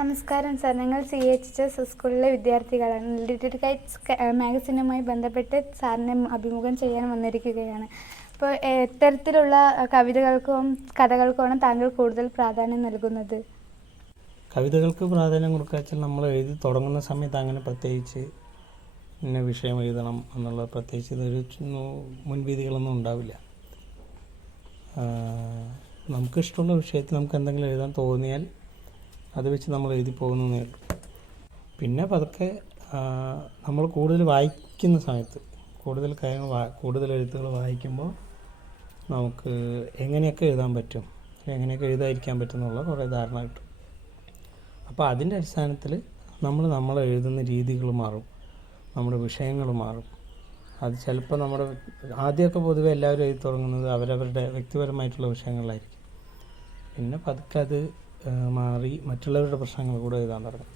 നമസ്കാരം സർ, ഞങ്ങൾ CHS സ്കൂളിലെ വിദ്യാർത്ഥികളാണ്. ലിറ്റിൽ കൈറ്റ്സ് മാഗസിനുമായി ബന്ധപ്പെട്ട് സാറിനെ അഭിമുഖം ചെയ്യാൻ വന്നിരിക്കുകയാണ്. അപ്പോൾ എത്തരത്തിലുള്ള കവിതകൾക്കും കഥകൾക്കുമാണ് താങ്കൾ കൂടുതൽ പ്രാധാന്യം നൽകുന്നത്? കവിതകൾക്ക് പ്രാധാന്യം കൊടുക്കുക നമ്മൾ എഴുതി തുടങ്ങുന്ന സമയത്ത് അങ്ങനെ പ്രത്യേകിച്ച് ഇന്ന വിഷയം എഴുതണം എന്നുള്ള പ്രത്യേകിച്ച് ഇതൊരു മുൻവിധികളൊന്നും ഉണ്ടാവില്ല. നമുക്കിഷ്ടമുള്ള വിഷയത്തിൽ നമുക്ക് എന്തെങ്കിലും എഴുതാൻ തോന്നിയാൽ അത് വെച്ച് നമ്മൾ എഴുതി പോകുന്നതേ ഉള്ളൂ. പിന്നെ പതുക്കെ നമ്മൾ കൂടുതൽ വായിക്കുന്ന സമയത്ത് കൂടുതൽ കാര്യങ്ങൾ കൂടുതൽ എഴുത്തുകൾ വായിക്കുമ്പോൾ നമുക്ക് എങ്ങനെയൊക്കെ എഴുതാൻ പറ്റും, എങ്ങനെയൊക്കെ എഴുതാതിരിക്കാൻ പറ്റും എന്നുള്ള കുറേ ധാരണ കിട്ടും. അപ്പോൾ അതിൻ്റെ അടിസ്ഥാനത്തിൽ നമ്മൾ എഴുതുന്ന രീതികൾ മാറും, നമ്മുടെ വിഷയങ്ങൾ മാറും. അത് ചിലപ്പോൾ നമ്മുടെ ആദ്യമൊക്കെ പൊതുവെ എല്ലാവരും എഴുതി തുടങ്ങുന്നത് അവരവരുടെ വ്യക്തിപരമായിട്ടുള്ള വിഷയങ്ങളിലായിരിക്കും. പിന്നെ പതുക്കെ അത് മാറി മറ്റുള്ളവരുടെ പ്രശ്നങ്ങൾ കൂടെ എഴുതാൻ തുടങ്ങും.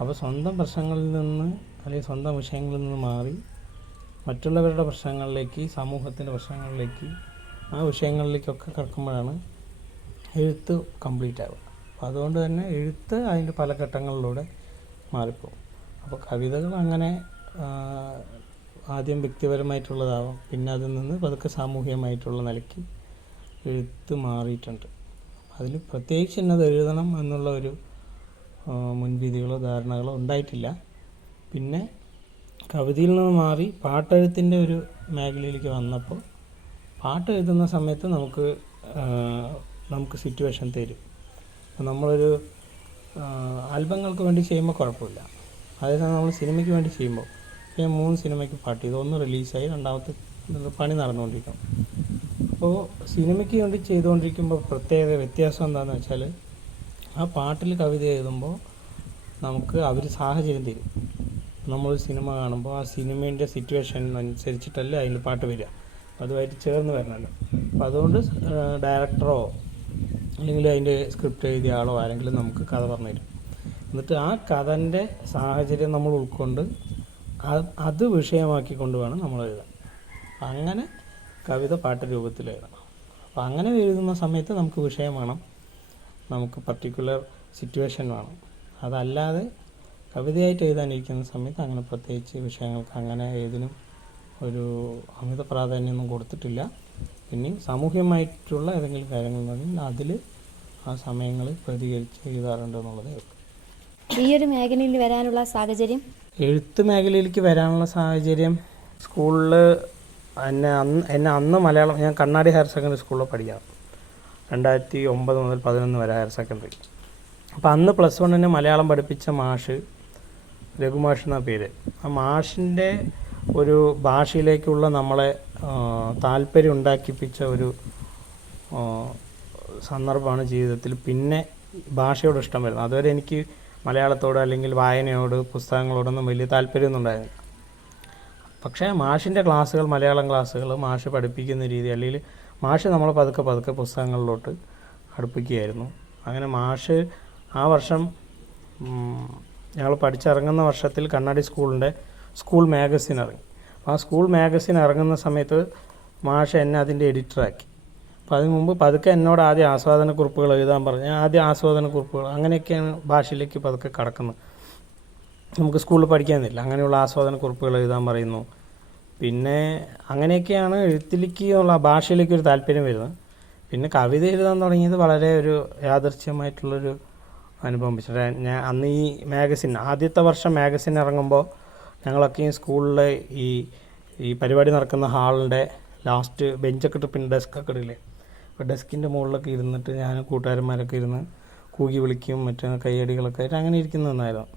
അപ്പോൾ സ്വന്തം പ്രശ്നങ്ങളിൽ നിന്ന് അല്ലെങ്കിൽ സ്വന്തം വിഷയങ്ങളിൽ നിന്ന് മാറി മറ്റുള്ളവരുടെ പ്രശ്നങ്ങളിലേക്ക്, സമൂഹത്തിൻ്റെ പ്രശ്നങ്ങളിലേക്ക്, ആ വിഷയങ്ങളിലേക്കൊക്കെ കിടക്കുമ്പോഴാണ് എഴുത്ത് കംപ്ലീറ്റ് ആവുക. അപ്പോൾ അതുകൊണ്ട് തന്നെ എഴുത്ത് അതിൻ്റെ പല ഘട്ടങ്ങളിലൂടെ മാറിപ്പോകും. അപ്പോൾ കവിതകൾ അങ്ങനെ ആദ്യം വ്യക്തിപരമായിട്ടുള്ളതാവും, പിന്നെ അതിൽ നിന്ന് പതുക്കെ സാമൂഹികമായിട്ടുള്ള നിലയ്ക്ക് എഴുത്ത് മാറിയിട്ടുണ്ട്. അതിൽ പ്രത്യേകിച്ച് എന്നത് എഴുതണം എന്നുള്ള ഒരു മുൻവിധികളോ ധാരണകളോ ഉണ്ടായിട്ടില്ല. പിന്നെ കവിതയിൽ നിന്ന് മാറി പാട്ടെഴുത്തിൻ്റെ ഒരു മേഖലയിലേക്ക് വന്നപ്പോൾ പാട്ട് എഴുതുന്ന സമയത്ത് നമുക്ക് സിറ്റുവേഷൻ തരും. അപ്പോൾ നമ്മളൊരു ആൽബങ്ങൾക്ക് വേണ്ടി ചെയ്യുമ്പോൾ കുഴപ്പമില്ല. അതേസമയം നമ്മൾ സിനിമയ്ക്ക് വേണ്ടി ചെയ്യുമ്പോൾ ഞാൻ 3 സിനിമയ്ക്ക് പാട്ട് ചെയ്തു, 1 റിലീസായി, 2ാമത്തെ പണി നടന്നുകൊണ്ടിരിക്കും. അപ്പോൾ സിനിമയ്ക്ക് വേണ്ടി ചെയ്തുകൊണ്ടിരിക്കുമ്പോൾ വ്യത്യാസം എന്താണെന്ന് വെച്ചാൽ ആ പാട്ടിൽ കവിത എഴുതുമ്പോൾ നമുക്ക് അവർ സാഹചര്യം തരും. നമ്മൾ സിനിമ കാണുമ്പോൾ ആ സിനിമേൻ്റെ സിറ്റുവേഷൻ അനുസരിച്ചിട്ടല്ലേ അതിൽ പാട്ട് വരിക, അതുമായിട്ട് ചേർന്ന് വരണമല്ലോ. അപ്പോൾ അതുകൊണ്ട് ഡയറക്ടറോ അല്ലെങ്കിൽ അതിൻ്റെ സ്ക്രിപ്റ്റ് എഴുതിയ ആളോ ആരെങ്കിലും നമുക്ക് കഥ പറഞ്ഞു തരും. എന്നിട്ട് ആ കഥൻ്റെ സാഹചര്യം നമ്മൾ ഉൾക്കൊണ്ട് അത് വിഷയമാക്കിക്കൊണ്ട് വേണം നമ്മൾ എഴുതാൻ. അങ്ങനെ കവിത പാട്ട് രൂപത്തിൽ എഴുതണം. അപ്പോൾ അങ്ങനെ എഴുതുന്ന സമയത്ത് നമുക്ക് വിഷയം വേണം, നമുക്ക് പർട്ടിക്കുലർ സിറ്റുവേഷൻ വേണം. അതല്ലാതെ കവിതയായിട്ട് എഴുതാനിരിക്കുന്ന സമയത്ത് അങ്ങനെ പ്രത്യേകിച്ച് വിഷയങ്ങൾക്ക് അങ്ങനെ ഏതിനും ഒരു അമിത പ്രാധാന്യമൊന്നും കൊടുത്തിട്ടില്ല. പിന്നെ സാമൂഹ്യമായിട്ടുള്ള ഏതെങ്കിലും കാര്യങ്ങളുണ്ടെങ്കിൽ അതിൽ ആ സമയങ്ങളിൽ പ്രതികരിച്ച് എഴുതാറുണ്ട് എന്നുള്ളതേ ഉള്ളൂ. ഈ ഒരു മേഖലയിൽ വരാനുള്ള സാഹചര്യം, എഴുത്ത് മേഖലയിലേക്ക് വരാനുള്ള സാഹചര്യം, സ്കൂളിൽ എന്നെ അന്ന് മലയാളം, ഞാൻ കണ്ണാടി ഹയർ സെക്കൻഡറി സ്കൂളിൽ പഠിക്കാം, 2009 മുതൽ 2011 വരെ ഹയർ സെക്കൻഡറി. അപ്പോൾ അന്ന് +1 മലയാളം പഠിപ്പിച്ച മാഷ് രഘുമാഷ് എന്ന പേര്. ആ മാഷിൻ്റെ ഒരു ഭാഷയിലേക്കുള്ള നമ്മളെ താല്പര്യം ഉണ്ടാക്കിപ്പിച്ച ഒരു സന്ദർഭമാണ് ജീവിതത്തിൽ പിന്നെ ഭാഷയോട് ഇഷ്ടം വരുന്നത്. അതുവരെ എനിക്ക് മലയാളത്തോട് അല്ലെങ്കിൽ വായനയോട്, പുസ്തകങ്ങളോടൊന്നും വലിയ താല്പര്യമൊന്നും ഉണ്ടായിരുന്നില്ല. പക്ഷേ മാഷിൻ്റെ ക്ലാസ്സുകൾ, മലയാളം ക്ലാസ്സുകൾ, മാഷ് പഠിപ്പിക്കുന്ന രീതി, അല്ലെങ്കിൽ മാഷ് നമ്മളെ പതുക്കെ പുസ്തകങ്ങളിലോട്ട് അടുപ്പിക്കുകയായിരുന്നു. അങ്ങനെ മാഷ് ആ വർഷം ഞങ്ങൾ പഠിച്ചിറങ്ങുന്ന വർഷത്തിൽ കണ്ണാടി സ്കൂളിൻ്റെ സ്കൂൾ മാഗസിൻ ഇറങ്ങി. ആ സ്കൂൾ മാഗസിൻ ഇറങ്ങുന്ന സമയത്ത് മാഷ് എന്നെ അതിൻ്റെ എഡിറ്ററാക്കി. അപ്പോൾ അതിന് മുമ്പ് പതുക്കെ എന്നോട് ആദ്യം ആസ്വാദനക്കുറിപ്പുകൾ എഴുതാൻ പറഞ്ഞ് ആദ്യം ആസ്വാദനക്കുറിപ്പുകൾ, അങ്ങനെയൊക്കെയാണ് ഭാഷയിലേക്ക് പതുക്കെ കടക്കുന്നത്. നമുക്ക് സ്കൂളിൽ പഠിക്കാനില്ല, അങ്ങനെയുള്ള ആസ്വാദനക്കുറിപ്പുകൾ എഴുതാൻ പറയുന്നു. പിന്നെ അങ്ങനെയൊക്കെയാണ് എഴുത്തിലേക്ക് ഉള്ള ഭാഷയിലേക്ക് ഒരു താല്പര്യം വരുന്നത്. പിന്നെ കവിത എഴുതാൻ തുടങ്ങിയത് വളരെ ഒരു യാദൃച്ഛ്യമായിട്ടുള്ളൊരു അനുഭവം വെച്ചിട്ട്, ഞാൻ അന്ന് ഈ മാഗസിൻ ആദ്യത്തെ വർഷം മാഗസിൻ ഇറങ്ങുമ്പോൾ ഞങ്ങളൊക്കെ ഈ സ്കൂളിലെ ഈ പരിപാടി നടക്കുന്ന ഹാളിൻ്റെ ലാസ്റ്റ് ബെഞ്ചൊക്കെ ഇട്ട് പിന്നെ ഡെസ്കൊക്കെ ഇടില്ലേ, അപ്പോൾ ഡെസ്കിൻ്റെ മുകളിലൊക്കെ ഇരുന്നിട്ട് ഞാൻ കൂട്ടുകാരന്മാരൊക്കെ ഇരുന്ന് കൂകി വിളിക്കും, മറ്റേ കയ്യടികളൊക്കെ ആയിട്ട് അങ്ങനെ ഇരിക്കുന്നതെന്നായിരുന്നു.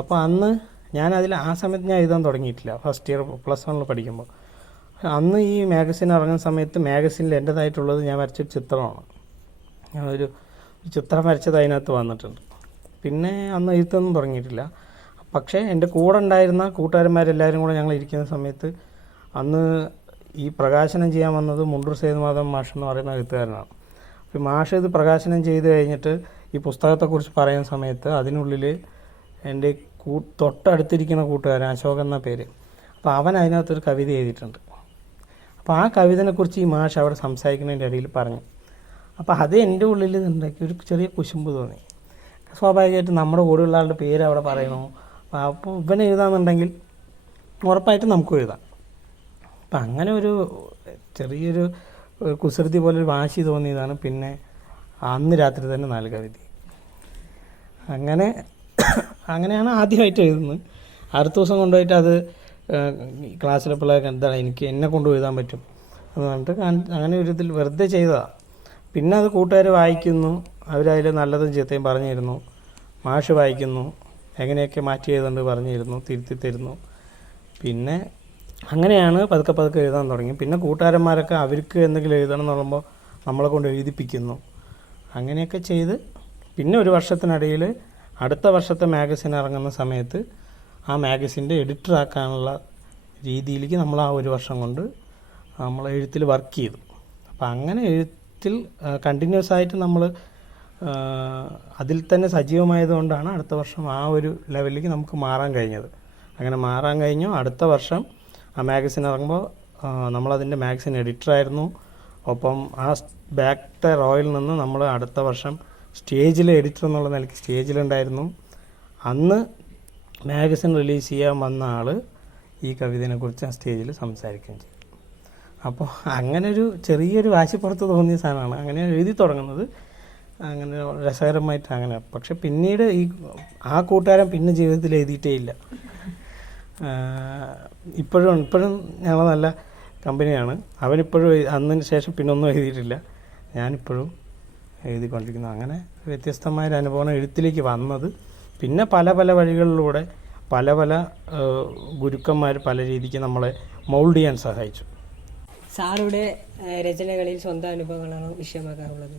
അപ്പോൾ അന്ന് ആ സമയത്ത് ഞാൻ എഴുതാൻ തുടങ്ങിയിട്ടില്ല, ഫസ്റ്റ് ഇയർ +1 പഠിക്കുമ്പോൾ. അന്ന് ഈ മാഗസിൻ ഇറങ്ങുന്ന സമയത്ത് മാഗസിനിൽ എൻ്റേതായിട്ടുള്ളത് ഞാൻ വരച്ചൊരു ചിത്രമാണ്. ഞാനൊരു ചിത്രം വരച്ചത് അതിനകത്ത് വന്നിട്ടുണ്ട്. പിന്നെ അന്ന് എഴുത്തൊന്നും തുടങ്ങിയിട്ടില്ല. പക്ഷേ എൻ്റെ കൂടെ ഉണ്ടായിരുന്ന കൂട്ടുകാരന്മാരെല്ലാവരും കൂടെ ഞങ്ങൾ ഇരിക്കുന്ന സമയത്ത് അന്ന് ഈ പ്രകാശനം ചെയ്യാൻ വന്നത് മുണ്ടൂർ സേതുമാധവൻ മാഷ് എന്ന് പറയുന്ന എഴുത്തുകാരനാണ്. അപ്പോൾ മാഷ് ഇത് പ്രകാശനം ചെയ്ത് കഴിഞ്ഞിട്ട് ഈ പുസ്തകത്തെക്കുറിച്ച് പറയുന്ന സമയത്ത് അതിനുള്ളിൽ എൻ്റെ തൊട്ടടുത്തിരിക്കുന്ന കൂട്ടുകാരൻ അശോകൻ എന്ന പേര്, അപ്പോൾ അവൻ അതിനകത്തൊരു കവിത എഴുതിയിട്ടുണ്ട്. അപ്പോൾ ആ കവിതനെക്കുറിച്ച് ഈ മാഷ് അവിടെ സംസാരിക്കുന്നതിൻ്റെ ഇടയിൽ പറഞ്ഞു. അപ്പോൾ അത് എൻ്റെ ഉള്ളിൽ ഉണ്ടാക്കി ഒരു ചെറിയ കുശുമ്പ് തോന്നി. സ്വാഭാവികമായിട്ടും നമ്മുടെ കൂടെയുള്ള ആളുടെ പേര് അവിടെ പറയണോ. അപ്പോൾ ഇവൻ എഴുതാമെന്നുണ്ടെങ്കിൽ ഉറപ്പായിട്ടും നമുക്കും എഴുതാം. അപ്പം അങ്ങനെ ഒരു ചെറിയൊരു കുസൃതി പോലൊരു വാശി തോന്നിയതാണ്. പിന്നെ അന്ന് രാത്രി തന്നെ 4 കവിത. അങ്ങനെയാണ് ആദ്യമായിട്ട് എഴുതുന്നത്. അടുത്ത ദിവസം കൊണ്ടുപോയിട്ട് അത് ക്ലാസ്സിലെ പിള്ളേർക്ക് എന്താണ് എന്നെ കൊണ്ട് എഴുതാൻ പറ്റും എന്ന് പറഞ്ഞിട്ട് അങ്ങനെ ഒരു ഇതിൽ വെറുതെ ചെയ്തതാണ്. പിന്നെ അത് കൂട്ടുകാർ വായിക്കുന്നു, അവരതിൽ നല്ലതും ചീത്തയും പറഞ്ഞു തരുന്നു. മാഷ് വായിക്കുന്നു, എങ്ങനെയൊക്കെ മാറ്റി എഴുതുന്നുണ്ട് പറഞ്ഞു തരുന്നു, തിരുത്തി തരുന്നു. പിന്നെ അങ്ങനെയാണ് പതുക്കെ പതുക്കെ എഴുതാൻ തുടങ്ങി. പിന്നെ കൂട്ടുകാരന്മാരൊക്കെ അവർക്ക് എന്തെങ്കിലും എഴുതണം എന്ന് പറയുമ്പോൾ നമ്മളെ കൊണ്ട് എഴുതിപ്പിക്കുന്നു. അങ്ങനെയൊക്കെ ചെയ്ത് പിന്നെ ഒരു വർഷത്തിനിടയിൽ അടുത്ത വർഷത്തെ മാഗസിൻ ഇറങ്ങുന്ന സമയത്ത് ആ മാഗസിൻ്റെ എഡിറ്ററാക്കാനുള്ള രീതിയിലേക്ക് നമ്മൾ ആ ഒരു വർഷം കൊണ്ട് നമ്മൾ എഴുത്തിൽ വർക്ക് ചെയ്തു. അപ്പം അങ്ങനെ എഴുത്തിൽ കണ്ടിന്യൂസ് ആയിട്ട് നമ്മൾ അതിൽ തന്നെ സജീവമായതുകൊണ്ടാണ് അടുത്ത വർഷം ആ ഒരു ലെവലിലേക്ക് നമുക്ക് മാറാൻ കഴിഞ്ഞത്. അങ്ങനെ മാറാൻ കഴിഞ്ഞു. അടുത്ത വർഷം ആ മാഗസിൻ ഇറങ്ങുമ്പോൾ നമ്മളതിൻ്റെ മാഗസിൻ എഡിറ്ററായിരുന്നു. ഒപ്പം ആ ബാക്ക്ത്തെ റോയിൽ നിന്ന് നമ്മൾ അടുത്ത വർഷം സ്റ്റേജിലെ എഡിറ്റർ എന്നുള്ള നിലയ്ക്ക് സ്റ്റേജിലുണ്ടായിരുന്നു. അന്ന് മാഗസിൻ റിലീസ് ചെയ്യാൻ വന്ന ആൾ ഈ കവിതയെക്കുറിച്ച് ആ സ്റ്റേജിൽ സംസാരിക്കുകയും ചെയ്തു. അപ്പോൾ അങ്ങനൊരു ചെറിയൊരു വാശിപ്പുറത്ത് തോന്നിയ സാധനമാണ്. അങ്ങനെ എഴുതി തുടങ്ങുന്നത് അങ്ങനെ രസകരമായിട്ട് അങ്ങനെ. പക്ഷെ പിന്നീട് ആ കൂട്ടുകാരൻ പിന്നെ ജീവിതത്തിൽ എഴുതിയിട്ടേ ഇല്ല. ഇപ്പോഴും ഞങ്ങൾ നല്ല കമ്പനിയാണ്. അവനിപ്പോഴും അന്നതിന് ശേഷം പിന്നെ ഒന്നും എഴുതിയിട്ടില്ല. ഞാനിപ്പോഴും എഴുതിക്കൊണ്ടിരിക്കുന്നു. അങ്ങനെ വ്യത്യസ്തമായൊരു അനുഭവമാണ് എഴുത്തിലേക്ക് വന്നത്. പിന്നെ പല പല വഴികളിലൂടെ പല പല ഗുരുക്കന്മാർ പല രീതിക്ക് നമ്മളെ മൗൾഡ് ചെയ്യാൻ സഹായിച്ചു. സാറുടെ രചനകളിൽ സ്വന്തം അനുഭവങ്ങളാണോ വിഷയമാക്കാറുള്ളത്?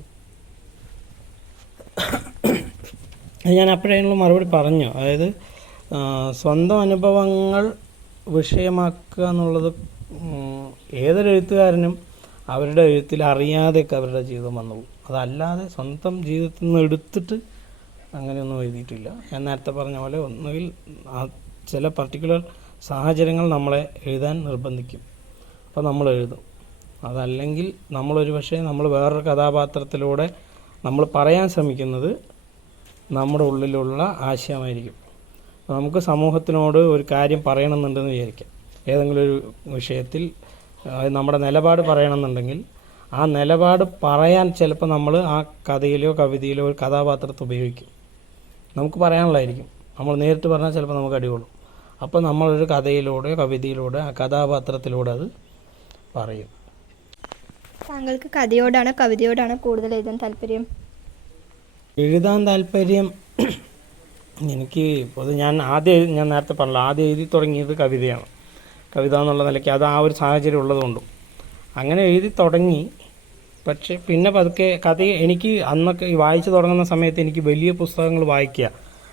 ഞാൻ അപ്പോഴേക്കും മറുപടി പറഞ്ഞു. അതായത് സ്വന്തം അനുഭവങ്ങൾ വിഷയമാക്കുക എന്നുള്ളത് ഏതൊരു എഴുത്തുകാരനും അവരുടെ എഴുത്തിൽ അറിയാതെയൊക്കെ അവരുടെ ജീവിതം വന്നു പോകും. അതല്ലാതെ സ്വന്തം ജീവിതത്തിൽ നിന്ന് എടുത്തിട്ട് അങ്ങനെയൊന്നും എഴുതിയിട്ടില്ല. ഞാൻ നേരത്തെ പറഞ്ഞ പോലെ ഒന്നുകിൽ ചില പർട്ടിക്കുലർ സാഹചര്യങ്ങൾ നമ്മളെ എഴുതാൻ നിർബന്ധിക്കും, അപ്പോൾ നമ്മൾ എഴുതും. അതല്ലെങ്കിൽ നമ്മളൊരു പക്ഷേ നമ്മൾ വേറൊരു കഥാപാത്രത്തിലൂടെ നമ്മൾ പറയാൻ ശ്രമിക്കുന്നത് നമ്മുടെ ഉള്ളിലുള്ള ആശയമായിരിക്കും. നമുക്ക് സമൂഹത്തിനോട് ഒരു കാര്യം പറയണമെന്നുണ്ടെന്ന് വിചാരിക്കാം. ഏതെങ്കിലും ഒരു വിഷയത്തിൽ നമ്മുടെ നിലപാട് പറയണമെന്നുണ്ടെങ്കിൽ ആ നിലപാട് പറയാൻ ചിലപ്പോൾ നമ്മൾ ആ കഥയിലോ കവിതയിലോ ഒരു കഥാപാത്രത്തെ ഉപയോഗിക്കും. നമുക്ക് പറയാനുള്ളതായിരിക്കും. നമ്മൾ നേരിട്ട് പറഞ്ഞാൽ ചിലപ്പോൾ നമുക്ക് അടികൊള്ളും. അപ്പോൾ നമ്മളൊരു കഥയിലൂടെയോ കവിതയിലൂടെ ആ കഥാപാത്രത്തിലൂടെ അത് പറയും. താങ്കൾക്ക് കഥയോടാണോ കവിതയോടാണോ കൂടുതൽ എഴുതാൻ താല്പര്യം? എഴുതാൻ താല്പര്യം എനിക്ക് ഞാൻ നേരത്തെ പറഞ്ഞല്ലോ, ആദ്യം എഴുതി തുടങ്ങിയത് കവിതയാണ്. കവിത എന്നുള്ള നിലയ്ക്ക് അത് ആ ഒരു സാഹചര്യം ഉള്ളതുകൊണ്ടും അങ്ങനെ എഴുതി തുടങ്ങി. പക്ഷേ പിന്നെ പതുക്കെ എനിക്ക് അന്നൊക്കെ വായിച്ചു തുടങ്ങുന്ന സമയത്ത് എനിക്ക് വലിയ പുസ്തകങ്ങൾ വായിക്കുക,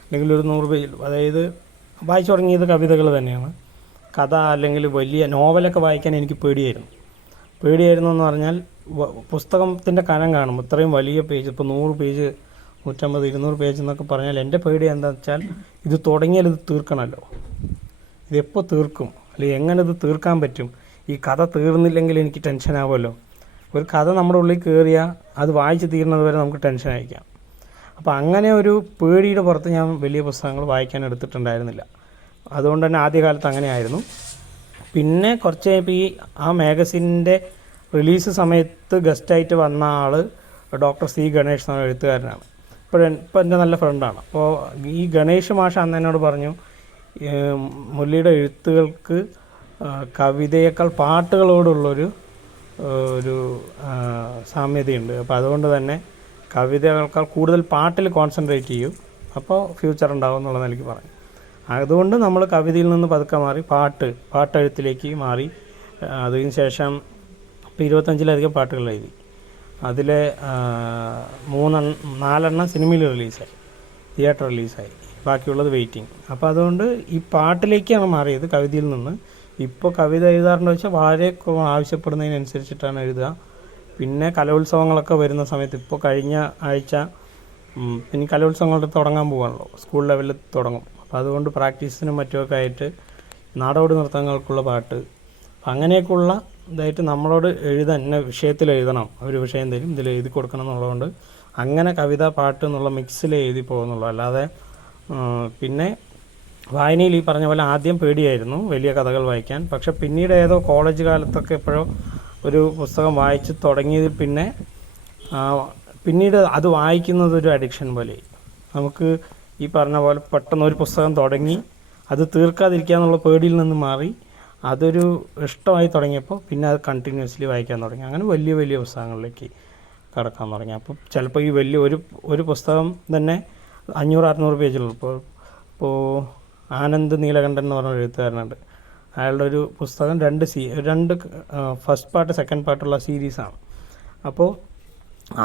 അല്ലെങ്കിൽ ഒരു 100 പേജ്, അതായത് വായിച്ചു തുടങ്ങിയത് കവിതകൾ തന്നെയാണ്. കഥ അല്ലെങ്കിൽ വലിയ നോവലൊക്കെ വായിക്കാൻ എനിക്ക് പേടിയായിരുന്നു എന്ന് പറഞ്ഞാൽ പുസ്തകത്തിൻ്റെ കനം കാണും. ഇത്രയും വലിയ പേജ്, ഇപ്പോൾ 100 പേജ് 150 200 പേജ് എന്നൊക്കെ പറഞ്ഞാൽ എൻ്റെ പേടി എന്താണെന്ന് വെച്ചാൽ ഇത് തുടങ്ങിയാൽ ഇത് തീർക്കണമല്ലോ, ഇതെപ്പോൾ തീർക്കും, അല്ലെങ്കിൽ എങ്ങനെ ഇത് തീർക്കാൻ പറ്റും, ഈ കഥ തീർന്നില്ലെങ്കിൽ എനിക്ക് ടെൻഷനാവുമല്ലോ. ഒരു കഥ നമ്മുടെ ഉള്ളിൽ കയറിയാൽ അത് വായിച്ച് തീരുന്നത് വരെ നമുക്ക് ടെൻഷൻ അയക്കാം. അപ്പോൾ അങ്ങനെ ഒരു പേടിയുടെ പുറത്ത് ഞാൻ വലിയ പുസ്തകങ്ങൾ വായിക്കാൻ എടുത്തിട്ടുണ്ടായിരുന്നില്ല. അതുകൊണ്ട് തന്നെ ആദ്യകാലത്ത് അങ്ങനെയായിരുന്നു. പിന്നെ കുറച്ച് കഴിഞ്ഞപ്പോൾ ആ മാഗസിൻ്റെ റിലീസ് സമയത്ത് ഗസ്റ്റായിട്ട് വന്ന ആൾ ഡോക്ടർ സി ഗണേഷ് എന്ന എഴുത്തുകാരനാണ്. ഇപ്പോൾ എൻ്റെ നല്ല ഫ്രണ്ടാണ്. അപ്പോൾ ഈ ഗണേഷ് മാഷ് അന്ന് എന്നോട് പറഞ്ഞു, മുരളിയുടെ എഴുത്തുകൾക്ക് കവിതയേക്കാൾ പാട്ടുകളോടുള്ളൊരു സാമ്യതയുണ്ട്. അപ്പോൾ അതുകൊണ്ട് തന്നെ കവിതകൾക്കാൾ കൂടുതൽ പാട്ടിൽ കോൺസെൻട്രേറ്റ് ചെയ്യും, അപ്പോൾ ഫ്യൂച്ചർ ഉണ്ടാവും എന്നുള്ള നിലയ്ക്ക് പറഞ്ഞു. അതുകൊണ്ട് നമ്മൾ കവിതയിൽ നിന്ന് പതുക്കെ മാറി പാട്ടെഴുത്തിലേക്ക് മാറി. അതിന് ശേഷം ഇപ്പോൾ 25-ലധികം പാട്ടുകൾ എഴുതി. അതിൽ 4 സിനിമയിൽ റിലീസായി, തിയേറ്റർ റിലീസായി, ബാക്കിയുള്ളത് വെയിറ്റിംഗ്. അപ്പോൾ അതുകൊണ്ട് ഈ പാട്ടിലേക്കാണ് മാറിയത് കവിതയിൽ നിന്ന്. ഇപ്പോൾ കവിത എഴുതാറുണ്ടോ വെച്ചാൽ വളരെ ആവശ്യപ്പെടുന്നതിനനുസരിച്ചിട്ടാണ് എഴുതുക. പിന്നെ കലോത്സവങ്ങളൊക്കെ വരുന്ന സമയത്ത്, ഇപ്പോൾ കഴിഞ്ഞ ആഴ്ച പിന്നെ കലോത്സവങ്ങൾ തുടങ്ങാൻ പോകാണല്ലോ, സ്കൂൾ ലെവലിൽ തുടങ്ങും. അപ്പോൾ അതുകൊണ്ട് പ്രാക്ടീസിനും മറ്റുമൊക്കെ ആയിട്ട് നാടോടി നൃത്തങ്ങൾക്കുള്ള പാട്ട്, അങ്ങനെയൊക്കെയുള്ള ഇതായിട്ട് നമ്മളോട് എഴുതാൻ, ഇന്ന വിഷയത്തിൽ എഴുതണം, ഒരു വിഷയം തരും, ഇതിൽ എഴുതി കൊടുക്കണം എന്നുള്ളതുകൊണ്ട് അങ്ങനെ കവിത പാട്ട് എന്നുള്ള മിക്സിൽ എഴുതി പോകുന്നുള്ളൂ. അല്ലാതെ പിന്നെ വായനയിൽ ഈ പറഞ്ഞ പോലെ ആദ്യം പേടിയായിരുന്നു വലിയ കഥകൾ വായിക്കാൻ. പക്ഷെ പിന്നീട് ഏതോ കോളേജ് കാലത്തൊക്കെ എപ്പോഴോ ഒരു പുസ്തകം വായിച്ച് തുടങ്ങിയതിൽ പിന്നെ പിന്നീട് അത് വായിക്കുന്നത് ഒരു അഡിക്ഷൻ പോലെ. നമുക്ക് ഈ പറഞ്ഞ പോലെ പെട്ടെന്ന് ഒരു പുസ്തകം തുടങ്ങി അത് തീർക്കാതിരിക്കുക എന്നുള്ള പേടിയിൽ നിന്ന് മാറി അതൊരു ഇഷ്ടമായി തുടങ്ങിയപ്പോൾ പിന്നെ അത് കണ്ടിന്യൂസ്ലി വായിക്കാൻ തുടങ്ങി. അങ്ങനെ വലിയ വലിയ പുസ്തകങ്ങളിലേക്ക് കടക്കാൻ തുടങ്ങി. അപ്പോൾ ചിലപ്പോൾ ഈ വലിയ ഒരു പുസ്തകം തന്നെ 500-600 പേജുള്ളൂ. ഇപ്പോൾ ആനന്ദ് നീലകണ്ഠൻ എന്ന് പറഞ്ഞ എഴുത്തുകാരനുണ്ട്. അയാളുടെ ഒരു പുസ്തകം രണ്ട് ഫസ്റ്റ് പാർട്ട് സെക്കൻഡ് പാർട്ടുള്ള സീരീസാണ്. അപ്പോൾ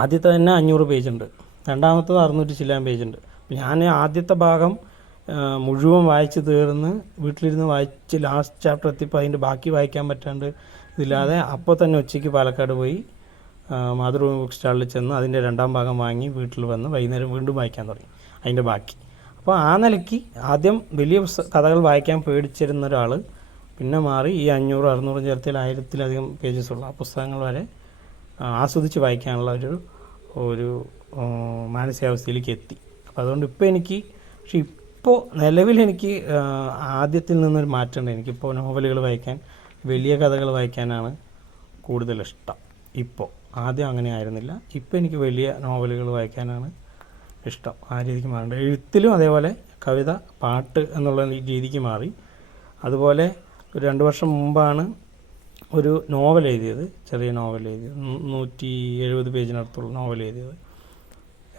ആദ്യത്തെ തന്നെ 500 പേജുണ്ട്, രണ്ടാമത്തത് 600 ചില്ലാൻ പേജുണ്ട്. ഞാൻ ആദ്യത്തെ ഭാഗം മുഴുവൻ വായിച്ച് തീർന്ന് വീട്ടിലിരുന്ന് വായിച്ച് ലാസ്റ്റ് ചാപ്റ്റർ എത്തിയപ്പോൾ അതിൻ്റെ ബാക്കി വായിക്കാൻ പറ്റാണ്ട് ഇതില്ലാതെ അപ്പോൾ തന്നെ ഉച്ചയ്ക്ക് പാലക്കാട് പോയി മാതൃഭൂമി ബുക്ക് സ്റ്റാളിൽ ചെന്ന് അതിൻ്റെ 2ാം ഭാഗം വാങ്ങി വീട്ടിൽ വന്ന് വൈകുന്നേരം വീണ്ടും വായിക്കാൻ തുടങ്ങി അതിൻ്റെ ബാക്കി. അപ്പോൾ ആ നിലയ്ക്ക് ആദ്യം വലിയ കഥകൾ വായിക്കാൻ പേടിച്ചിരുന്ന ഒരാൾ പിന്നെ മാറി ഈ 500-600 ചേർത്തിൽ 1000-ലധികം പേജസുള്ള ആ പുസ്തകങ്ങൾ വരെ ആസ്വദിച്ച് വായിക്കാനുള്ള ഒരു മാനസികാവസ്ഥയിലേക്ക് എത്തി. അപ്പോൾ അതുകൊണ്ട് ഇപ്പോൾ എനിക്ക് ഇപ്പോൾ നിലവിൽ എനിക്ക് ആദ്യത്തിൽ നിന്നൊരു മാറ്റമുണ്ട്. എനിക്കിപ്പോൾ നോവലുകൾ വായിക്കാൻ, വലിയ കഥകൾ വായിക്കാനാണ് കൂടുതലിഷ്ടം ഇപ്പോൾ. ആദ്യം അങ്ങനെ ആയിരുന്നില്ല. ഇപ്പോൾ എനിക്ക് വലിയ നോവലുകൾ വായിക്കാനാണ് ഇഷ്ടം. ആ രീതിക്ക് മാറുന്നുണ്ട്. എഴുത്തിലും അതേപോലെ കവിത, പാട്ട് എന്നുള്ള രീതിക്ക് മാറി. അതുപോലെ ഒരു 2 വർഷം മുമ്പാണ് ഒരു നോവൽ എഴുതിയത്, ചെറിയ നോവൽ എഴുതിയത്, 170 പേജിനടുത്തുള്ള നോവൽ എഴുതിയത്.